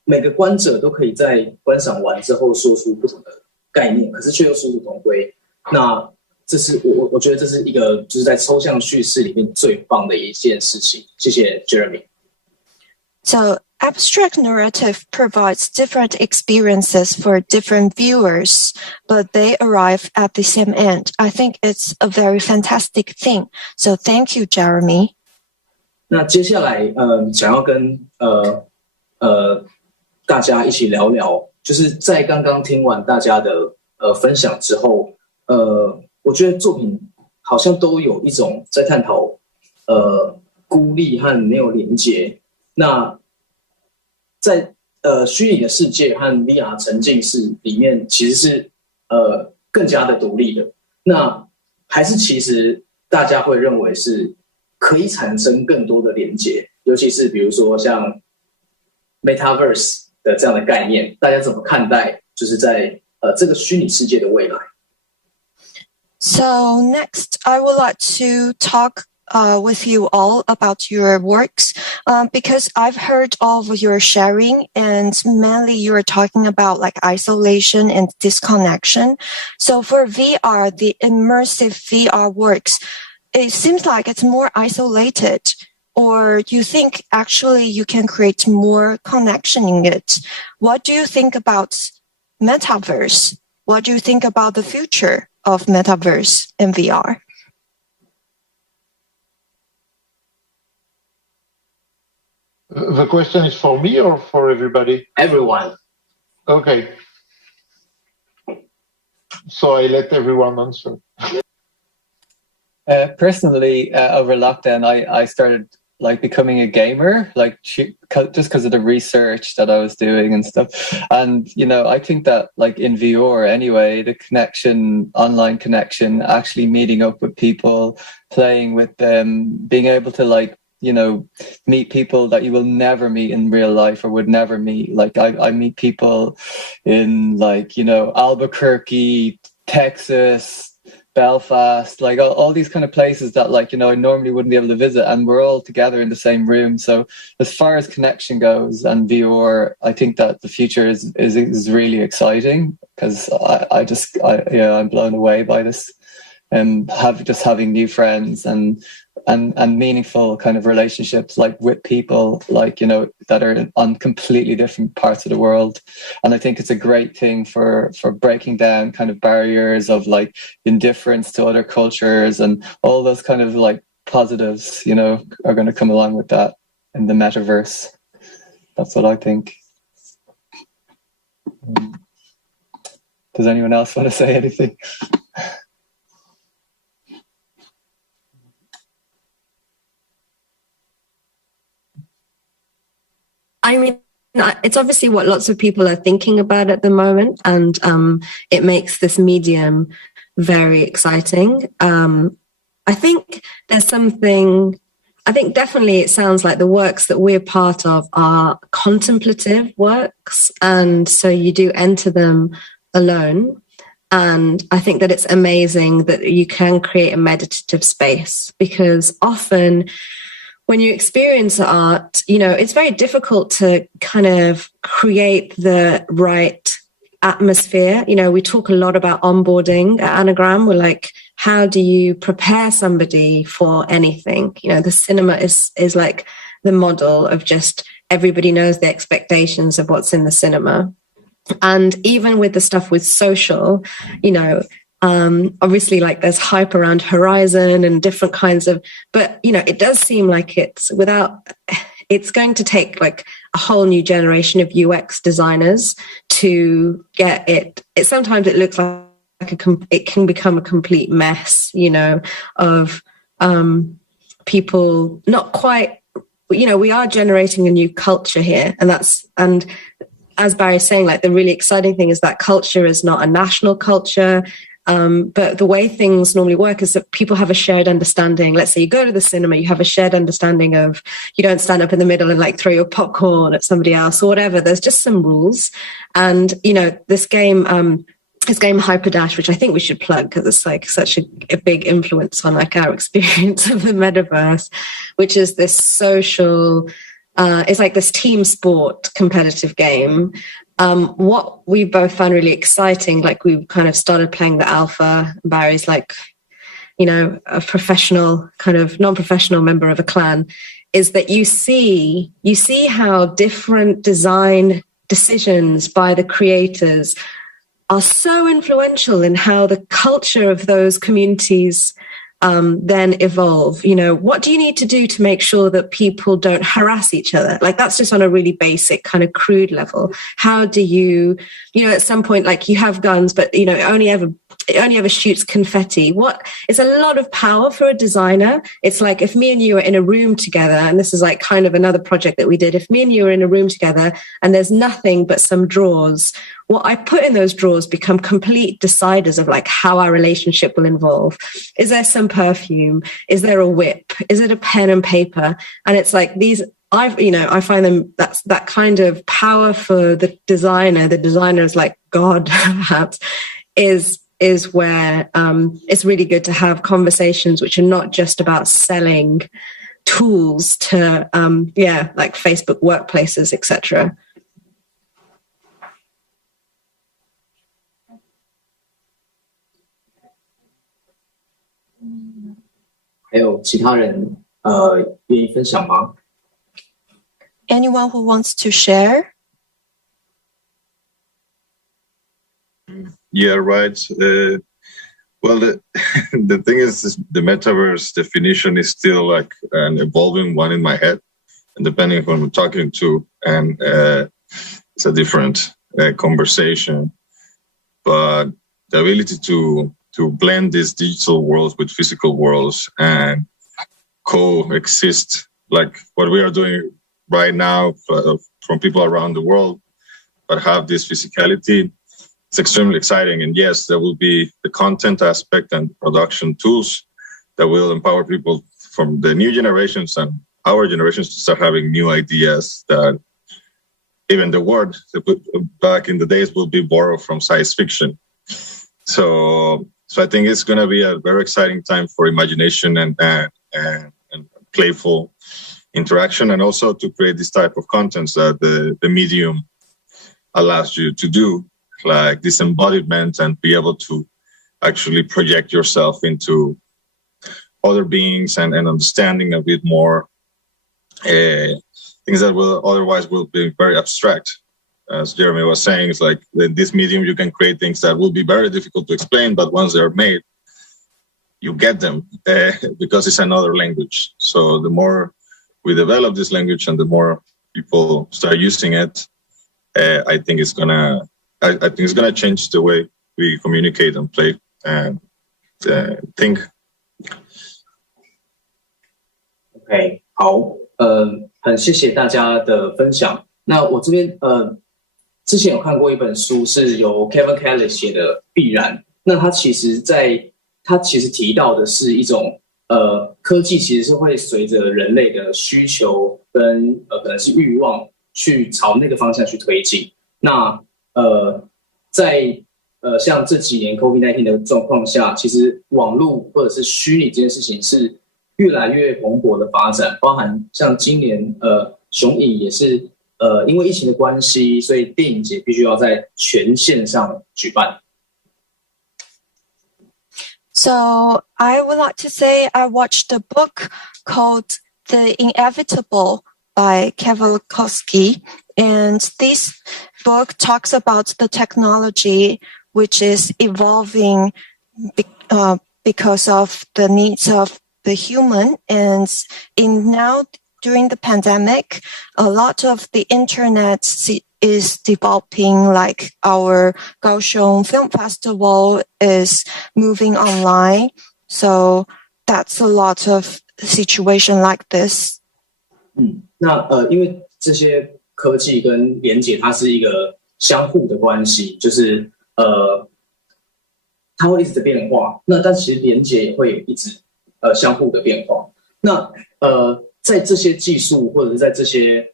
每个观者都可以在观赏完之后说出不同的概念，可是却又殊途同归。那这是我觉得这是一个就是在抽象叙事里面最棒的一件事情。谢谢 Jeremy。So abstract narrative provides different experiences for different viewers, but they arrive at the same end. I think it's a very fantastic thing. So thank you, Jeremy. 那接下来想要跟大家一起聊聊，就是在刚刚听完大家的分享之后，我觉得作品好像都有一种在探讨孤立和没有连结。那在虚拟的世界和 VR 沉浸式里面，其实是更加的独立的。那还是其实大家会认为是可以产生更多的连结，尤其是比如说像 Metaverse 的这样的概念，大家怎么看待？就是在这个虚拟世界的未来。So next, I would like to talk with you all about your works because I've heard all of your sharing and mainly you're talking about like isolation and disconnection. So for VR, the immersive VR works, it seems like it's more isolated, or you think actually you can create more connection in it. What do you think about metaverse? What do you think about the future of metaverse and VR? The question is for me or for everybody? Everyone. Okay. So I let everyone answer. Personally, over lockdown, I started like becoming a gamer, like just because of the research that I was doing and stuff. And, you know, I think that like in VR anyway, the connection, online connection, actually meeting up with people, playing with them, being able to like, you know, meet people that you will never meet in real life or would never meet. Like I meet people in like, you know, Albuquerque, Texas, Belfast, like all these kind of places that like, you know, I normally wouldn't be able to visit, and we're all together in the same room. So as far as connection goes and VR, I think that the future is really exciting, because I'm blown away by this, and having new friends and meaningful kind of relationships like with people like, you know, that are on completely different parts of the world. And I think it's a great thing for breaking down kind of barriers of like indifference to other cultures, and all those kind of like positives, you know, are going to come along with that in the metaverse. That's what I think. Does anyone else want to say anything? I mean, it's obviously what lots of people are thinking about at the moment, and it makes this medium very exciting. I think there's something, I think definitely it sounds like the works that we're part of are contemplative works, and so you do enter them alone. And I think that it's amazing that you can create a meditative space, because often when you experience art, you know, it's very difficult to kind of create the right atmosphere. You know, we talk a lot about onboarding at Anagram. We're like, how do you prepare somebody for anything? You know, the cinema is like the model of just everybody knows the expectations of what's in the cinema. And even with the stuff with social, you know, obviously like there's hype around Horizon and different kinds of, but you know, it does seem like it's going to take like a whole new generation of UX designers to get it. Sometimes it looks like it can become a complete mess, you know, of people not quite, you know, we are generating a new culture here, and as Barry's saying, like the really exciting thing is that culture is not a national culture. But the way things normally work is that people have a shared understanding. Let's say you go to the cinema, you have a shared understanding of, you don't stand up in the middle and like throw your popcorn at somebody else or whatever. There's just some rules. And, you know, this game Hyperdash, which I think we should plug because it's like such a big influence on like our experience of the metaverse, which is this social, it's like this team sport competitive game. What we both found really exciting, like we kind of started playing the alpha. Barry's like, you know, a professional kind of non-professional member of a clan, is that you see how different design decisions by the creators are so influential in how the culture of those communities then evolve. You know, what do you need to do to make sure that people don't harass each other? Like that's just on a really basic kind of crude level. How do you know, at some point, like you have guns, but you know, it only ever shoots confetti. It's a lot of power for a designer. It's like if me and you are in a room together, and this is like kind of another project that we did. If me and you are in a room together and there's nothing but some drawers, what I put in those drawers become complete deciders of like how our relationship will evolve. Is there some perfume? Is there a whip? Is it a pen and paper? And it's like these, I find them, that's that kind of power for the designer. The designer is like God, perhaps, is where it's really good to have conversations which are not just about selling tools to, like Facebook workplaces, etc. 还有其他人愿意分享吗？ Anyone who wants to share? Yeah, right. Well, the thing is, the metaverse definition is still like an evolving one in my head, and depending on who I'm talking to, and it's a different conversation. But the ability to blend these digital worlds with physical worlds and coexist, like what we are doing right now from people around the world, but have this physicality. It's extremely exciting. And yes, there will be the content aspect and production tools that will empower people from the new generations and our generations to start having new ideas that even the word back in the days will be borrowed from science fiction. So I think it's going to be a very exciting time for imagination and playful interaction, and also to create this type of contents that the medium allows you to do, like this embodiment, and be able to actually project yourself into other beings and understanding a bit more things that will otherwise will be very abstract. As Jeremy was saying, it's like in this medium you can create things that will be very difficult to explain, but once they're made, you get them because it's another language. So the more we develop this language and the more people start using it, I think it's gonna change the way we communicate and play and think. OK， 好，很谢谢大家的分享。那我这边之前有看过一本书，是由 Kevin Kelly 写的《必然》。那他其实提到的是一种科技其实是会随着人类的需求跟可能是欲望去朝那个方向去推进。那在像这几年 COVID-19 的状况下，其实网络或者是虚拟这件事情是越来越蓬勃的发展，包含像今年雄影也是因为疫情的关系，所以电影节必须要在全线上举办。So I would like to say I watched a book called The Inevitable by Kievelowski, and this book talks about the technology which is evolving because of the needs of the human. And now during the pandemic, a lot of the internet is developing, like our Kaohsiung Film Festival is moving online. So that's a lot of situation like this. 那因为这些科技跟连结，它是一个相互的关系，就是它会一直的变化。那但其实连结也会一直相互的变化。那在这些技术或者是在这些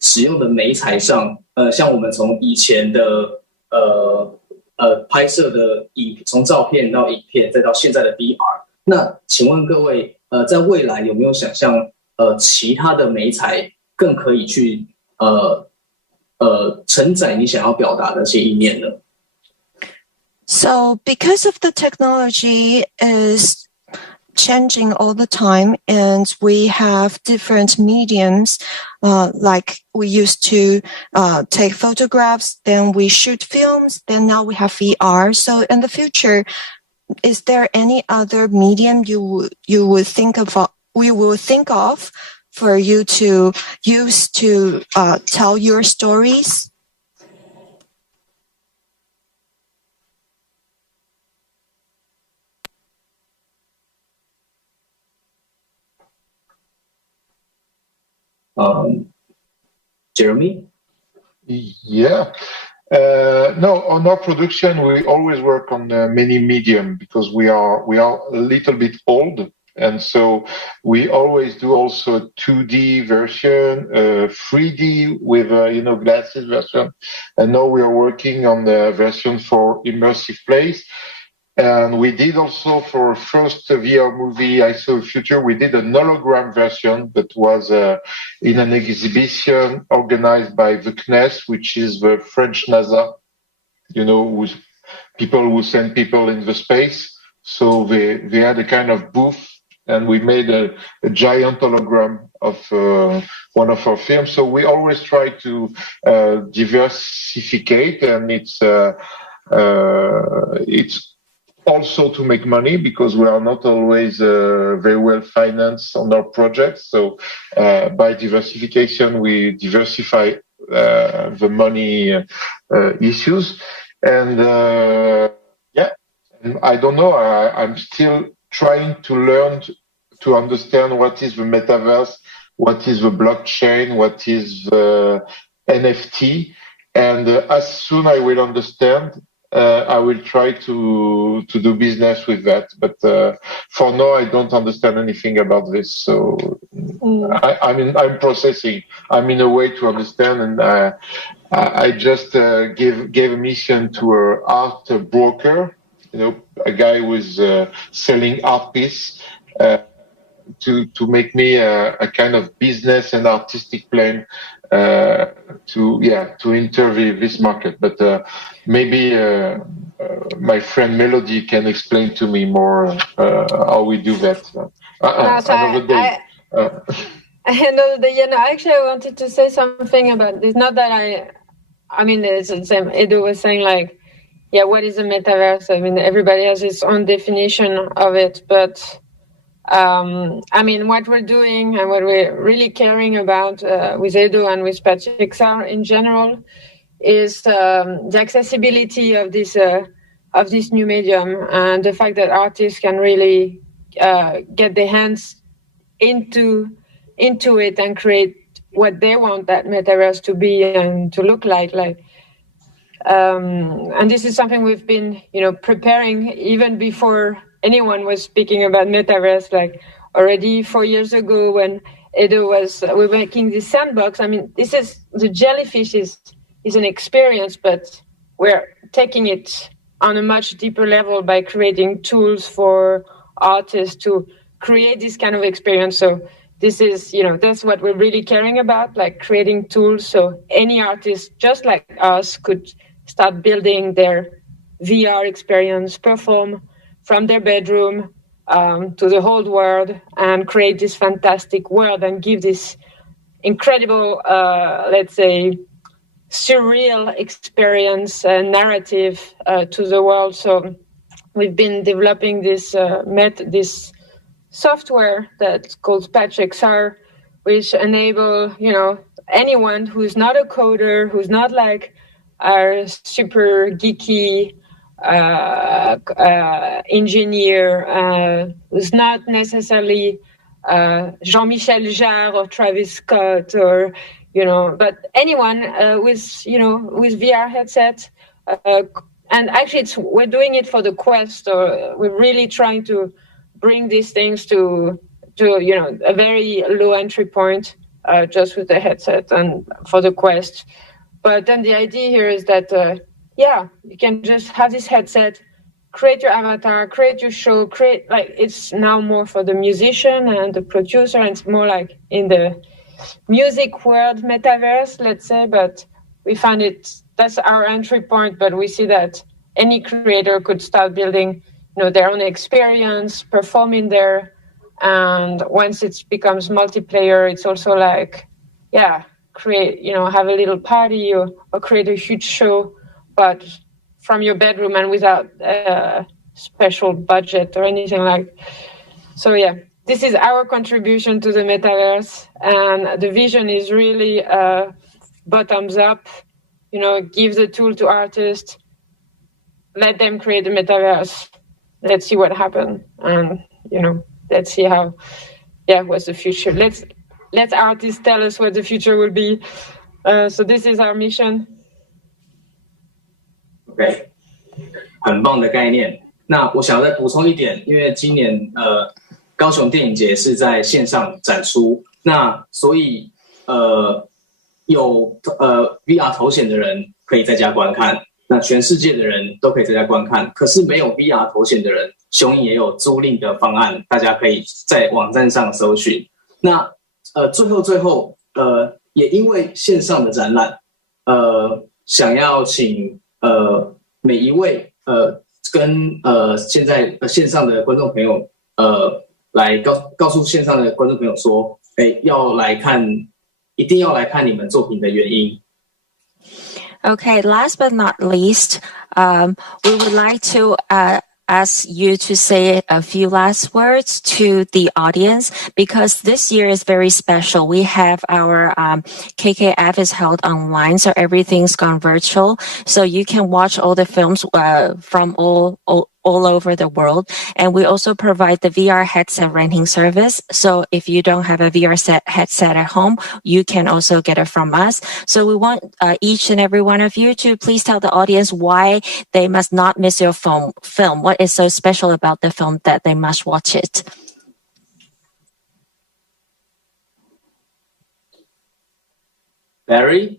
使用的媒材上，像我们从以前的拍摄的从照片到影片，再到现在的 VR， 那请问各位，在未来有没有想象其他的媒材更可以去承载你想要表达的那些意念呢？ So because of the technology is changing all the time, and we have different mediums, like we used to take photographs, then we shoot films, then now we have VR. So in the future, is there any other medium you would think of, we will think of for you to use to tell your stories? Jeremy? Yeah. No, on our production, we always work on many medium because we are a little bit old. And so we always do also a 2D version, 3D with, glasses version. And now we are working on the version for immersive plays. And we did also for first VR movie, I Saw a Future, we did an hologram version that was in an exhibition organized by the CNES, which is the French NASA, with people who send people in the space. So they had a kind of booth and we made a giant hologram of one of our films. So we always try to diversificate, and it's also to make money, because we are not always very well financed on our projects. So by diversification, we diversify the money issues. And and I don't know, I'm still trying to learn to understand what is the metaverse, what is the blockchain, what is the NFT. And as soon as I will understand, I will try to do business with that. But for now, I don't understand anything about this. So I'm processing. I'm in a way to understand, and I just gave a mission to an art broker, a guy who is selling art piece, to make me a kind of business and artistic plan to enter this market. But maybe my friend Mélodie can explain to me more how we do that. Another day. Another day. Actually, I wanted to say something about this. Not that I mean, it's the same. Edo was saying, like, what is a metaverse? I mean, everybody has its own definition of it, but I mean, what we're doing and what we're really caring about with Edo and with Patch XR in general is the accessibility of this new medium, and the fact that artists can really get their hands into it and create what they want that metaverse to be and to look like. And this is something we've been, preparing even before anyone was speaking about metaverse, like already 4 years ago when Edo we're making this sandbox. I mean, the Jellyfish is an experience, but we're taking it on a much deeper level by creating tools for artists to create this kind of experience. So this is, that's what we're really caring about, like creating tools so any artist just like us could start building their VR experience, perform from their bedroom to the whole world, and create this fantastic world and give this incredible, let's say, surreal experience and narrative to the world. So we've been developing this software that's called Patch XR, which enable anyone who's not a coder, who's not like our super geeky engineer, who's not necessarily Jean-Michel Jarre or Travis Scott, or but anyone with VR headset. And actually, we're doing it for the Quest. Or we're really trying to bring these things to a very low entry point, just with the headset and for the Quest. But then the idea here is that you can just have this headset, create your avatar, create your show, it's now more for the musician and the producer, and it's more like in the music world metaverse, let's say. But we find that's our entry point, but we see that any creator could start building their own experience, performing there, and once it becomes multiplayer, it's also like create have a little party or create a huge show, but from your bedroom and without a special budget or anything like. So this is our contribution to the metaverse, and the vision is really bottoms up. Give the tool to artists, let them create the metaverse. Let's see what happens, and let's see how. What's the future? Let artists tell us what the future will be. So this is our mission. OK， 很棒的概念。那我想要再补充一点，因为今年高雄电影节是在线上展出，那所以有VR 头显的人可以在家观看，那全世界的人都可以在家观看。可是没有 VR 头显的人，雄影也有租赁的方案，大家可以在网站上搜寻。那最后也因为线上的展览，想要请每一位跟现在线上的观众朋友来告诉线上的观众朋友说，一定要来看你们作品的原因。Okay, last but not least, we would like to ask you to say a few last words to the audience, because this year is very special. We have our KKF is held online, so everything's gone virtual. So you can watch all the films from all over the world. And we also provide the VR headset renting service. So if you don't have a VR headset at home, you can also get it from us. So we want each and every one of you to please tell the audience why they must not miss your film. What is so special about the film that they must watch it? Barry?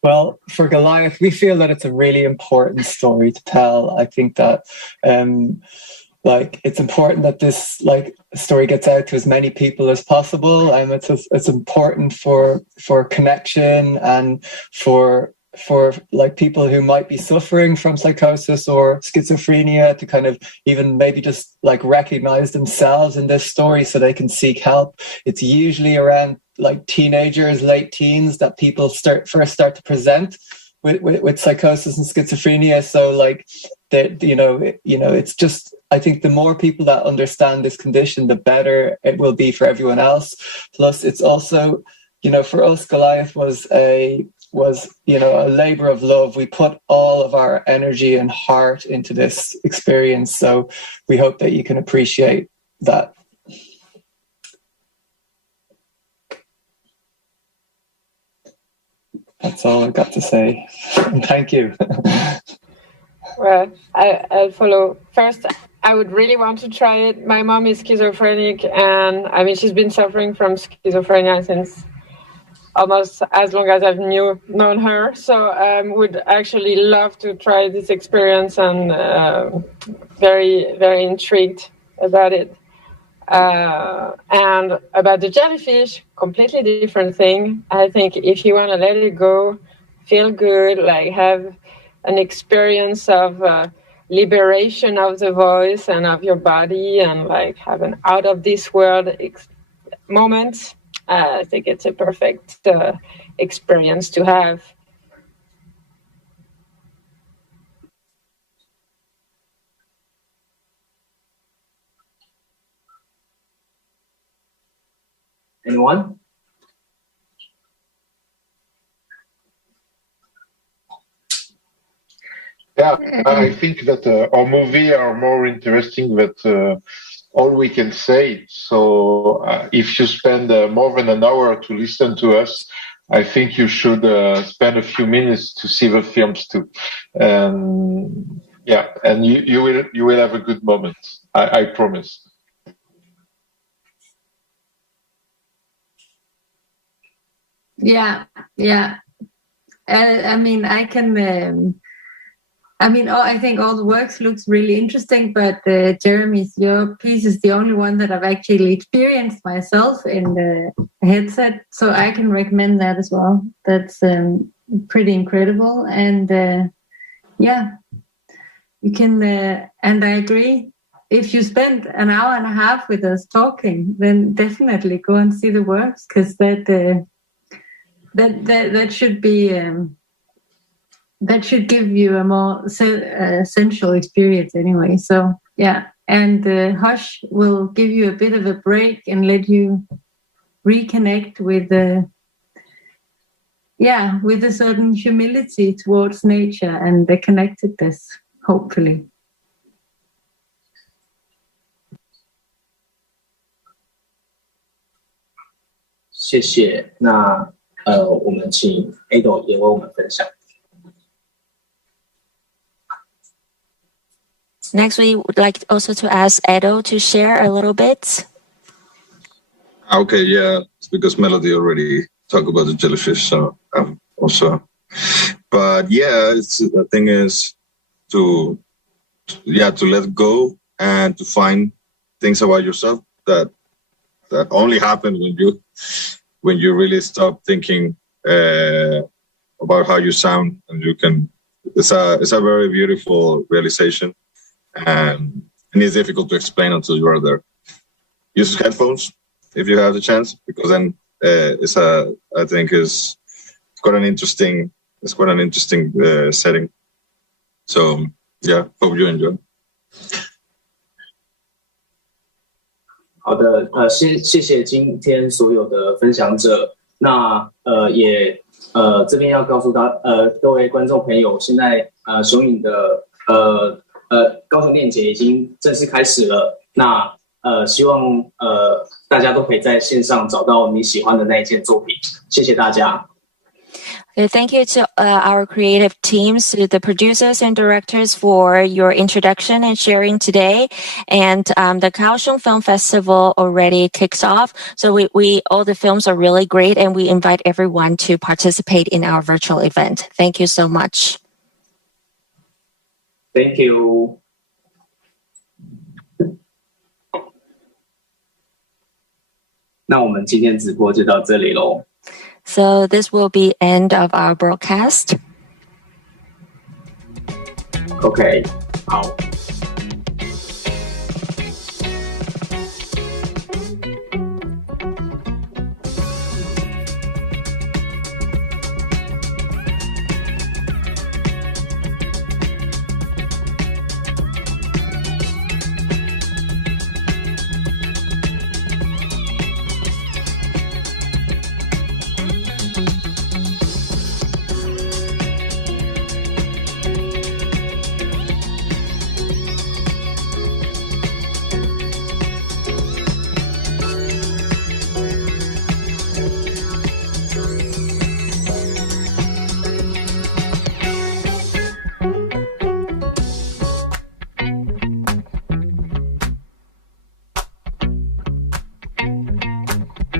Well, for Goliath, we feel that it's a really important story to tell. I think that it's important that this story gets out to as many people as possible, and it's important for connection and for people who might be suffering from psychosis or schizophrenia to kind of even maybe just recognize themselves in this story so they can seek help. It's usually around teenagers, late teens, that people first start to present with psychosis and schizophrenia. So it's just, I think the more people that understand this condition, the better it will be for everyone else. Plus, it's also, for us, Goliath was a labor of love. We put all of our energy and heart into this experience. So we hope that you can appreciate that. That's all I've got to say. Thank you. Well, I'll follow. First, I would really want to try it. My mom is schizophrenic, and she's been suffering from schizophrenia since almost as long as I've known her. So would actually love to try this experience, and very, very intrigued about it. And about the jellyfish, completely different thing. I think if you want to let it go, feel good, have an experience of liberation of the voice and of your body, and have an out of this world moment, I think it's a perfect experience to have. Anyone? Yeah, I think that our movies are more interesting than all we can say. So if you spend more than an hour to listen to us, I think you should spend a few minutes to see the films too. Yeah, and you will have a good moment. I promise. Yeah. I think all the works looks really interesting, but Jeremy, your piece is the only one that I've actually experienced myself in the headset, so I can recommend that as well. That's pretty incredible, and you can. And I agree. If you spend an hour and a half with us talking, then definitely go and see the works, because that should be. That should give you a more sensual experience anyway. So, yeah. And Hush will give you a bit of a break and let you reconnect with a certain humility towards nature and the connectedness, hopefully. Thank you. 那我们请 Edo 也为我们分享。Next, we would like also to ask Edo to share a little bit. Okay, yeah, it's because Mélodie already talked about the jellyfish, so also. But yeah, the thing is to let go and to find things about yourself that only happen when you really stop thinking about how you sound, and you can. It's a very beautiful realization. and it's difficult to explain until you are there. Use headphones if you have the chance, because then I think it's quite an interesting setting. So yeah, hope you enjoy. 好的，谢谢今天所有的分享者。那这边要告诉各位观众朋友，现在雄影的高雄电影节已经正式开始了。那希望大家都可以在线上找到你喜欢的那一件作品。谢谢大家。Thank you to our creative teams, to the producers and directors for your introduction and sharing today. And the Kaohsiung Film Festival already kicks off. So we all the films are really great, and we invite everyone to participate in our virtual event. Thank you so much. Thank you. 那我们今天直播就到这里咯。So this will be end of our broadcast. Okay, 好。